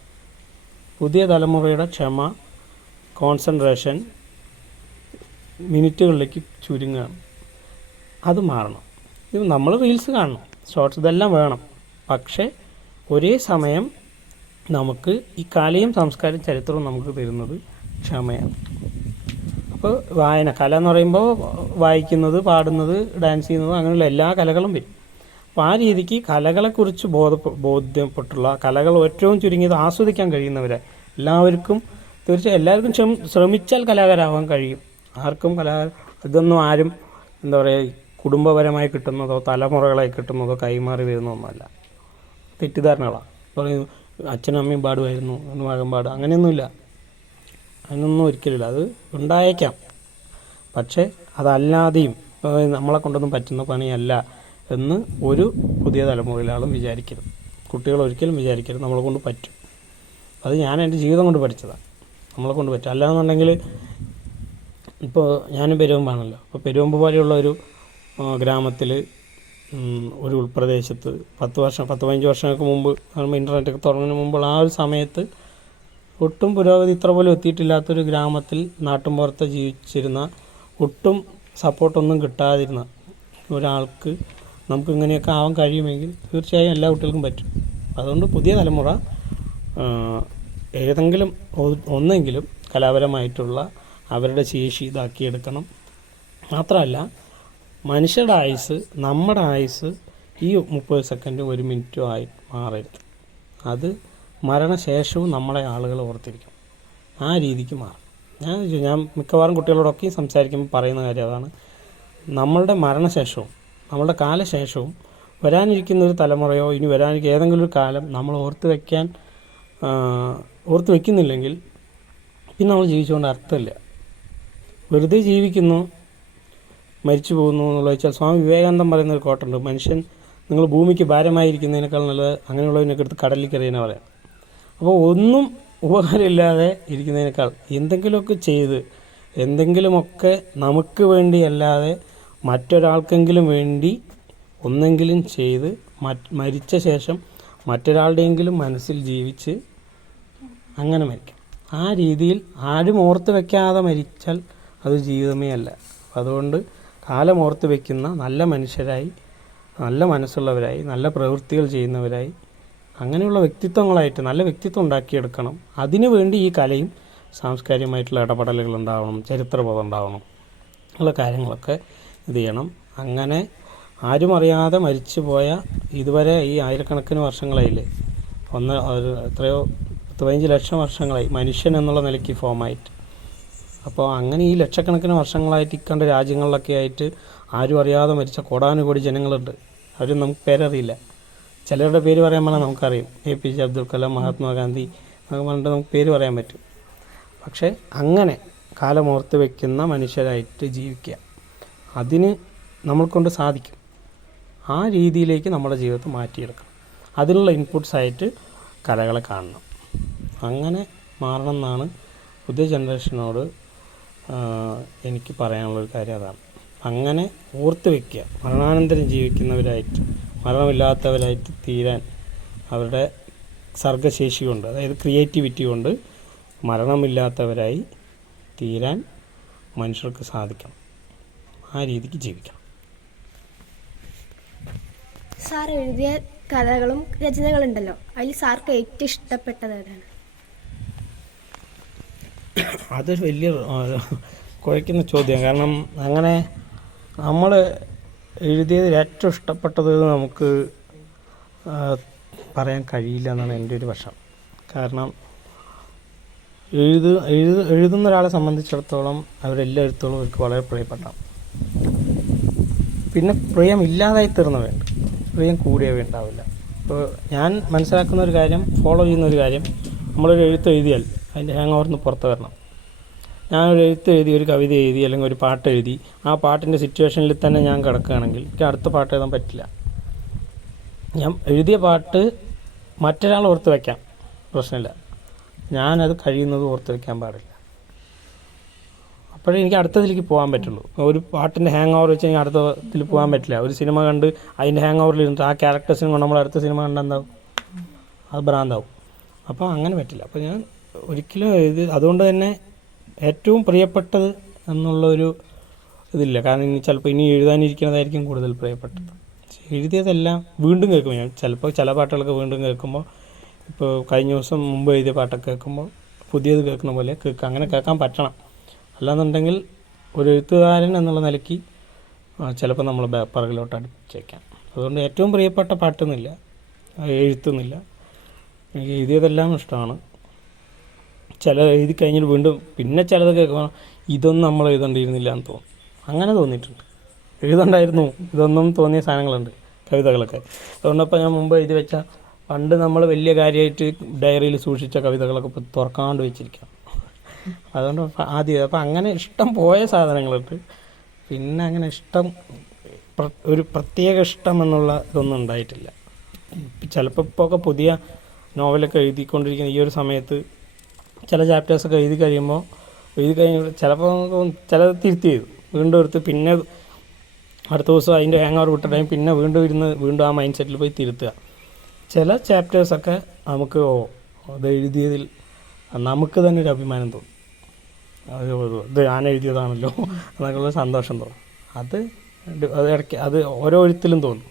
പുതിയ തലമുറയുടെ ക്ഷമ, കോൺസെൻട്രേഷൻ മിനിറ്റുകളിലേക്ക് ചുരുങ്ങുകയാണ്. അത് മാറണം. ഇത് നമ്മൾ റീൽസ് കാണണം, ഷോർട്സ്, ഇതെല്ലാം വേണം. പക്ഷേ ഒരേ സമയം നമുക്ക് ഈ കലയും സംസ്കാരവും ചരിത്രവും നമുക്ക് തരുന്നത് ക്ഷമയാണ്. അപ്പോൾ വായന, കല എന്ന് പറയുമ്പോൾ വായിക്കുന്നത്, പാടുന്നത്, ഡാൻസ് ചെയ്യുന്നത്, അങ്ങനെയുള്ള എല്ലാ കലകളും വരും. അപ്പോൾ ആ രീതിക്ക് കലകളെക്കുറിച്ച് ബോധ്യപ്പെട്ടുള്ള, കലകൾ ഏറ്റവും ചുരുങ്ങിയത് ആസ്വദിക്കാൻ കഴിയുന്നവരെ എല്ലാവർക്കും, തീർച്ചയായും എല്ലാവർക്കും ശ്രമിച്ചാൽ കലാകാരാവാൻ കഴിയും. ആർക്കും ഇതൊന്നും ആരും എന്താ പറയുക, കുടുംബപരമായി കിട്ടുന്നതോ തലമുറകളായി കിട്ടുന്നതോ കൈമാറി വരുന്നതൊന്നുമല്ല, തെറ്റിദ്ധാരണകളാണ്. പറയും അച്ഛനും അമ്മയും പാടുമായിരുന്നു, മകൻ പാടുക, അങ്ങനെയൊന്നുമില്ല. അതിനൊന്നും ഒരിക്കലില്ല. അത് ഉണ്ടായേക്കാം, പക്ഷേ അതല്ലാതെയും നമ്മളെ കൊണ്ടൊന്നും പറ്റുന്ന പണിയല്ല എന്ന് ഒരു പുതിയ തലമുറയിലാളും വിചാരിക്കരുത്. കുട്ടികൾ ഒരിക്കലും വിചാരിക്കരുത് നമ്മളെ കൊണ്ട് പറ്റും. അത് ഞാൻ എൻ്റെ ജീവിതം കൊണ്ട് പഠിച്ചതാണ്. നമ്മളെ കൊണ്ട് പറ്റും. അല്ലാന്നുണ്ടെങ്കിൽ ഇപ്പോൾ ഞാൻ പെരുവമ്പാണല്ലോ. അപ്പോൾ പെരുവമ്പ് പോലെയുള്ള ഒരു ഗ്രാമത്തിൽ ഒരു ഉൾപ്രദേശത്ത് 10-15 വർഷങ്ങൾക്ക് മുമ്പ് നമ്മൾ ഇൻ്റർനെറ്റൊക്കെ തുടങ്ങുന്നതിന് മുമ്പുള്ള ആ ഒരു സമയത്ത് ഒട്ടും പുരോഗതി ഇത്ര പോലും എത്തിയിട്ടില്ലാത്തൊരു ഗ്രാമത്തിൽ നാട്ടിൻപുറത്ത് ജീവിച്ചിരുന്ന, ഒട്ടും സപ്പോർട്ടൊന്നും കിട്ടാതിരുന്ന ഒരാൾക്ക് നമുക്ക് ഇങ്ങനെയൊക്കെ ആവാൻ കഴിയുമെങ്കിൽ തീർച്ചയായും എല്ലാ കുട്ടികൾക്കും പറ്റും. അതുകൊണ്ട് പുതിയ തലമുറ ഏതെങ്കിലും ഒന്നെങ്കിലും കലാപരമായിട്ടുള്ള അവരുടെ ശേഷി ഇതാക്കിയെടുക്കണം. മാത്രമല്ല, മനുഷ്യരുടെ ആയുസ്, നമ്മുടെ ആയുസ് ഈ 30 സെക്കൻഡും 1 മിനിറ്റും ആയി മാറരുത്. അത് മരണശേഷവും നമ്മളെ ആളുകൾ ഓർത്തിരിക്കും. ആ രീതിക്ക് മാറും. ഞാൻ മിക്കവാറും കുട്ടികളോടൊക്കെ സംസാരിക്കുമ്പോൾ പറയുന്ന കാര്യം അതാണ്. നമ്മളുടെ മരണശേഷവും നമ്മളുടെ കാലശേഷവും വരാനിരിക്കുന്ന ഒരു തലമുറയോ ഇനി വരാനിരിക്കുന്ന ഏതെങ്കിലും ഒരു കാലം നമ്മൾ ഓർത്ത് വയ്ക്കുന്നില്ലെങ്കിൽ പിന്നെ നമ്മൾ ജീവിച്ചുകൊണ്ട് അർത്ഥമില്ല. വെറുതെ ജീവിക്കുന്നു, മരിച്ചു പോകുന്നു എന്നുള്ള വെച്ചാൽ സ്വാമി വിവേകാനന്ദൻ പറയുന്നൊരു കോട്ടുണ്ട്, മനുഷ്യൻ നിങ്ങൾ ഭൂമിക്ക് ഭാരമായിരിക്കുന്നതിനേക്കാൾ നല്ലത് അങ്ങനെയുള്ളതിനൊക്കെ എടുത്ത് കടലിൽ എറിയാനാണ് പറയാം. അപ്പോൾ ഒന്നും ഉപകാരമില്ലാതെ ഇരിക്കുന്നതിനേക്കാൾ എന്തെങ്കിലുമൊക്കെ ചെയ്ത്, എന്തെങ്കിലുമൊക്കെ നമുക്ക് വേണ്ടിയല്ലാതെ മറ്റൊരാൾക്കെങ്കിലും വേണ്ടി ഒന്നെങ്കിലും ചെയ്ത് മരിച്ച ശേഷം മറ്റൊരാളുടെയെങ്കിലും മനസ്സിൽ ജീവിച്ച് അങ്ങനെ മരിക്കണം. ആ രീതിയിൽ ആരും ഓർത്ത് വയ്ക്കാതെ മരിച്ചാൽ അത് ജീവിതമേ അല്ല. അതുകൊണ്ട് കാലം ഓർത്ത് വയ്ക്കുന്ന നല്ല മനുഷ്യരായി, നല്ല മനസ്സുള്ളവരായി, നല്ല പ്രവൃത്തികൾ ചെയ്യുന്നവരായി, അങ്ങനെയുള്ള വ്യക്തിത്വങ്ങളായിട്ട് നല്ല വ്യക്തിത്വം ഉണ്ടാക്കിയെടുക്കണം. അതിനു വേണ്ടി ഈ കലയും സാംസ്കാരികമായിട്ടുള്ള ഇടപെടലുകൾ ഉണ്ടാവണം, ചരിത്രബോധം ഉണ്ടാവണം, ഉള്ള കാര്യങ്ങളൊക്കെ ഇത് ചെയ്യണം. അങ്ങനെ ആരും അറിയാതെ മരിച്ചു പോയ ഇതുവരെ ഈ ആയിരക്കണക്കിന് വർഷങ്ങളായില്ലേ, എത്രയോ 15 ലക്ഷം വർഷങ്ങളായി മനുഷ്യൻ എന്നുള്ള നിലയ്ക്ക് ഫോമായിട്ട്. അപ്പോൾ അങ്ങനെ ഈ ലക്ഷക്കണക്കിന് വർഷങ്ങളായിട്ട് ഇക്കണ്ട രാജ്യങ്ങളിലൊക്കെ ആയിട്ട് ആരും അറിയാതെ മരിച്ച കോടാനുകോടി ജനങ്ങളുണ്ട്. അവരും നമുക്ക് പേരറിയില്ല. ചിലരുടെ പേര് പറയാൻ പറഞ്ഞാൽ നമുക്കറിയും. APJ അബ്ദുൽ കലാം, മഹാത്മാഗാന്ധി എന്നൊക്കെ പറഞ്ഞിട്ട് നമുക്ക് പേര് പറയാൻ പറ്റും. പക്ഷേ അങ്ങനെ കാലമോർത്ത് വയ്ക്കുന്ന മനുഷ്യരായിട്ട് ജീവിക്കുക, അതിന് നമ്മൾക്കൊണ്ട് സാധിക്കും. ആ രീതിയിലേക്ക് നമ്മുടെ ജീവിതത്തെ മാറ്റിയെടുക്കണം. അതിനുള്ള ഇൻപുട്സായിട്ട് കലകളെ കാണണം. അങ്ങനെ മാറണം എന്നാണ് പുതിയ ജനറേഷനോട് എനിക്ക് പറയാനുള്ളൊരു കാര്യം. അതാണ്. അങ്ങനെ ഓർത്ത് വയ്ക്കുക, മരണാനന്തരം ജീവിക്കുന്നവരായിട്ട്, മരണമില്ലാത്തവരായിട്ട് തീരാൻ അവരുടെ സർഗശേഷി കൊണ്ട്, അതായത് ക്രിയേറ്റിവിറ്റി കൊണ്ട് മരണമില്ലാത്തവരായി തീരാൻ മനുഷ്യർക്ക് സാധിക്കണം. ആ രീതിക്ക് ജീവിക്കണം. സാർ എഴുതിയ കഥകളും രചനകളുണ്ടല്ലോ, അതിൽ സാർക്ക് ഏറ്റവും ഇഷ്ടപ്പെട്ടത് ഏതാണ്? അതൊരു വലിയ കുഴയ്ക്കുന്ന ചോദ്യം. കാരണം അങ്ങനെ നമ്മൾ എഴുതിയതിൽ ഏറ്റവും ഇഷ്ടപ്പെട്ടത് നമുക്ക് പറയാൻ കഴിയില്ല എന്നാണ് എൻ്റെ ഒരു പക്ഷം. കാരണം എഴുതുന്ന ഒരാളെ സംബന്ധിച്ചിടത്തോളം അവരെല്ലാ എഴുത്തുകളും അവർക്ക് വളരെ പ്രിയപ്പെട്ടാണ്. പിന്നെ പ്രിയം ഇല്ലാതായി തീർന്നവയുണ്ട്, പ്രിയം കൂടിയവ ഉണ്ടാവില്ല. ഇപ്പോൾ ഞാൻ മനസ്സിലാക്കുന്ന ഒരു കാര്യം, ഫോളോ ചെയ്യുന്ന ഒരു കാര്യം, നമ്മളൊരു എഴുത്ത് എഴുതിയാൽ അതിൻ്റെ ഹാങ് ഓവർന്ന് പുറത്ത് വരണം. ഞാനൊരു എഴുത്ത് എഴുതി, ഒരു കവിത എഴുതി, അല്ലെങ്കിൽ ഒരു പാട്ട് എഴുതി, ആ പാട്ടിൻ്റെ സിറ്റുവേഷനിൽ തന്നെ ഞാൻ കിടക്കുകയാണെങ്കിൽ എനിക്ക് അടുത്ത പാട്ട് എഴുതാൻ പറ്റില്ല. ഞാൻ എഴുതിയ പാട്ട് മറ്റൊരാൾ ഓർത്ത് വയ്ക്കാം, പ്രശ്നമില്ല. ഞാനത് കഴിയുന്നത് ഓർത്ത് വയ്ക്കാൻ പാടില്ല. അപ്പോഴേ എനിക്ക് അടുത്തതിലേക്ക് പോകാൻ പറ്റുള്ളൂ. ഒരു പാട്ടിൻ്റെ ഹാങ് ഓവർ വെച്ച് കഴിഞ്ഞാൽ അടുത്തതിൽ പോകാൻ പറ്റില്ല. ഒരു സിനിമ കണ്ട് അതിൻ്റെ ഹാങ് ഓവറിൽ ഇരുന്നിട്ട് ആ ക്യാരക്ടേഴ്സിനും കൊണ്ട് നമ്മൾ അടുത്ത സിനിമ കണ്ടാൽ എന്താവും? അത് ഭ്രാന്താവും. അപ്പോൾ അങ്ങനെ പറ്റില്ല. അപ്പോൾ ഞാൻ ഒരിക്കലും അതുകൊണ്ട് തന്നെ ഏറ്റവും പ്രിയപ്പെട്ടത് എന്നുള്ളൊരു ഇതില്ല. കാരണം ചിലപ്പോൾ ഇനി എഴുതാനിരിക്കുന്നതായിരിക്കും കൂടുതൽ പ്രിയപ്പെട്ടത്. എഴുതിയതെല്ലാം വീണ്ടും കേൾക്കും. ഞാൻ ചിലപ്പോൾ ചില പാട്ടുകളൊക്കെ വീണ്ടും കേൾക്കുമ്പോൾ, ഇപ്പോൾ കഴിഞ്ഞ ദിവസം മുമ്പ് എഴുതിയ പാട്ടൊക്കെ കേൾക്കുമ്പോൾ പുതിയത് കേൾക്കുന്ന പോലെ കേൾക്കാം. അങ്ങനെ കേൾക്കാൻ പറ്റണം. അല്ലാന്നുണ്ടെങ്കിൽ ഒരു എഴുത്തുകാരൻ എന്നുള്ള നിലയ്ക്ക് ചിലപ്പോൾ നമ്മൾ പിറകിലോട്ട് അടിച്ചേക്കാം. അതുകൊണ്ട് ഏറ്റവും പ്രിയപ്പെട്ട പാട്ടൊന്നുമില്ല, എഴുത്തൊന്നുമില്ല. എനിക്ക് എഴുതിയതെല്ലാം ഇഷ്ടമാണ്. ചില എഴുതി കഴിഞ്ഞിട്ട് വീണ്ടും പിന്നെ ചിലത് കേൾക്കുമ്പോൾ ഇതൊന്നും നമ്മൾ എഴുതേണ്ടിയിരുന്നില്ല എന്ന് തോന്നും. അങ്ങനെ തോന്നിയിട്ടുണ്ട്. എഴുതണ്ടായിരുന്നു ഇതൊന്നും തോന്നിയ സാധനങ്ങളുണ്ട്, കവിതകളൊക്കെ. അതുകൊണ്ടപ്പോൾ ഞാൻ മുമ്പ് എഴുതി വെച്ച, പണ്ട് നമ്മൾ വലിയ കാര്യമായിട്ട് ഡയറിയിൽ സൂക്ഷിച്ച കവിതകളൊക്കെ ഇപ്പോൾ തുറക്കാണ്ട് വെച്ചിരിക്കാം. അതുകൊണ്ട് ആദ്യം അപ്പോൾ അങ്ങനെ ഇഷ്ടം പോയ സാധനങ്ങളുണ്ട്. പിന്നെ അങ്ങനെ ഇഷ്ടം ഒരു പ്രത്യേക ഇഷ്ടം എന്നുള്ള ഇതൊന്നും ഉണ്ടായിട്ടില്ല. ചിലപ്പോൾ ഇപ്പോൾ ഒക്കെ പുതിയ നോവലൊക്കെ എഴുതിക്കൊണ്ടിരിക്കുന്ന ഈ ഒരു സമയത്ത് ചില ചാപ്റ്റേഴ്സൊക്കെ എഴുതി കഴിയുമ്പോൾ ചിലപ്പോൾ ചിലത് തിരുത്തി എഴുതും, വീണ്ടും എടുത്ത് പിന്നെ അടുത്ത ദിവസം അതിൻ്റെ ഹാങ് ഓവർ വിട്ടിട്ടുണ്ടെങ്കിൽ പിന്നെ വീണ്ടും ആ മൈൻഡ് സെറ്റിൽ പോയി തിരുത്തുക. ചില ചാപ്റ്റേഴ്സൊക്കെ നമുക്ക് അത് എഴുതിയതിൽ നമുക്ക് തന്നെ ഒരു അഭിമാനം തോന്നും, ഇത് ഞാൻ എഴുതിയതാണല്ലോ എന്നൊക്കെയുള്ള സന്തോഷം തോന്നും. അത് ഇടയ്ക്ക് അത് ഓരോ എഴുത്തിലും തോന്നും.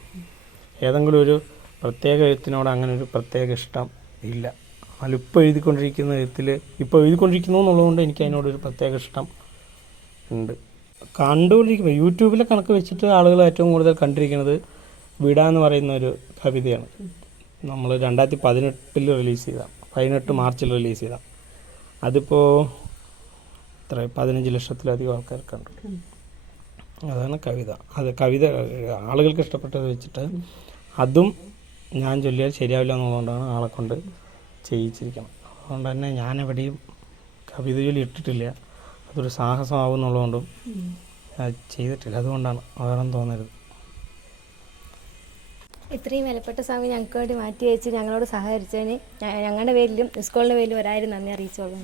ഏതെങ്കിലും ഒരു പ്രത്യേക എഴുത്തിനോട് അങ്ങനെ ഒരു പ്രത്യേക ഇഷ്ടം ഇല്ല. അതിലിപ്പോൾ എഴുതിക്കൊണ്ടിരിക്കുന്ന എഴുത്തിൽ ഇപ്പോൾ എഴുതിക്കൊണ്ടിരിക്കുന്നു എന്നുള്ളതുകൊണ്ട് എനിക്ക് അതിനോടൊരു പ്രത്യേക ഇഷ്ടം ഉണ്ട്. കണ്ടുകൊണ്ടിരിക്കുമ്പോൾ യൂട്യൂബിലെ കണക്ക് വെച്ചിട്ട് ആളുകൾ ഏറ്റവും കൂടുതൽ കണ്ടിരിക്കുന്നത് വിട എന്ന് പറയുന്ന ഒരു കവിതയാണ്. നമ്മൾ 2018 റിലീസ് ചെയ്ത 18 മാർച്ചിൽ റിലീസ് ചെയ്ത അതിപ്പോൾ 15 ലക്ഷത്തിലധികം ആൾക്കാർ കണ്ടു. അതാണ് കവിത. അത് കവിത ആളുകൾക്ക് ഇഷ്ടപ്പെട്ടത് വെച്ചിട്ട് അതും ഞാൻ ചൊല്ലിയാൽ ശരിയാവില്ല എന്നുള്ളതുകൊണ്ടാണ് ആളെ കൊണ്ട് ചെയ്യിച്ചിരിക്കണം. അതുകൊണ്ട് തന്നെ ഞാനെവിടെയും കവിത ചൊല്ലി ഇട്ടിട്ടില്ല. അതൊരു സാഹസമാവും എന്നുള്ളതുകൊണ്ടും ചെയ്തിട്ടില്ല. അതുകൊണ്ടാണ് വേറെ തോന്നരുത്. ഇത്രയും വിലപ്പെട്ട സമയം ഞങ്ങൾക്ക് വേണ്ടി മാറ്റി വെച്ച് ഞങ്ങളോട് സഹകരിച്ചതിന് ഞങ്ങളുടെ പേരിലും സ്കൂളിൻ്റെ പേരിലും ഒരായിരം നന്ദി അറിയിച്ചോളൂ.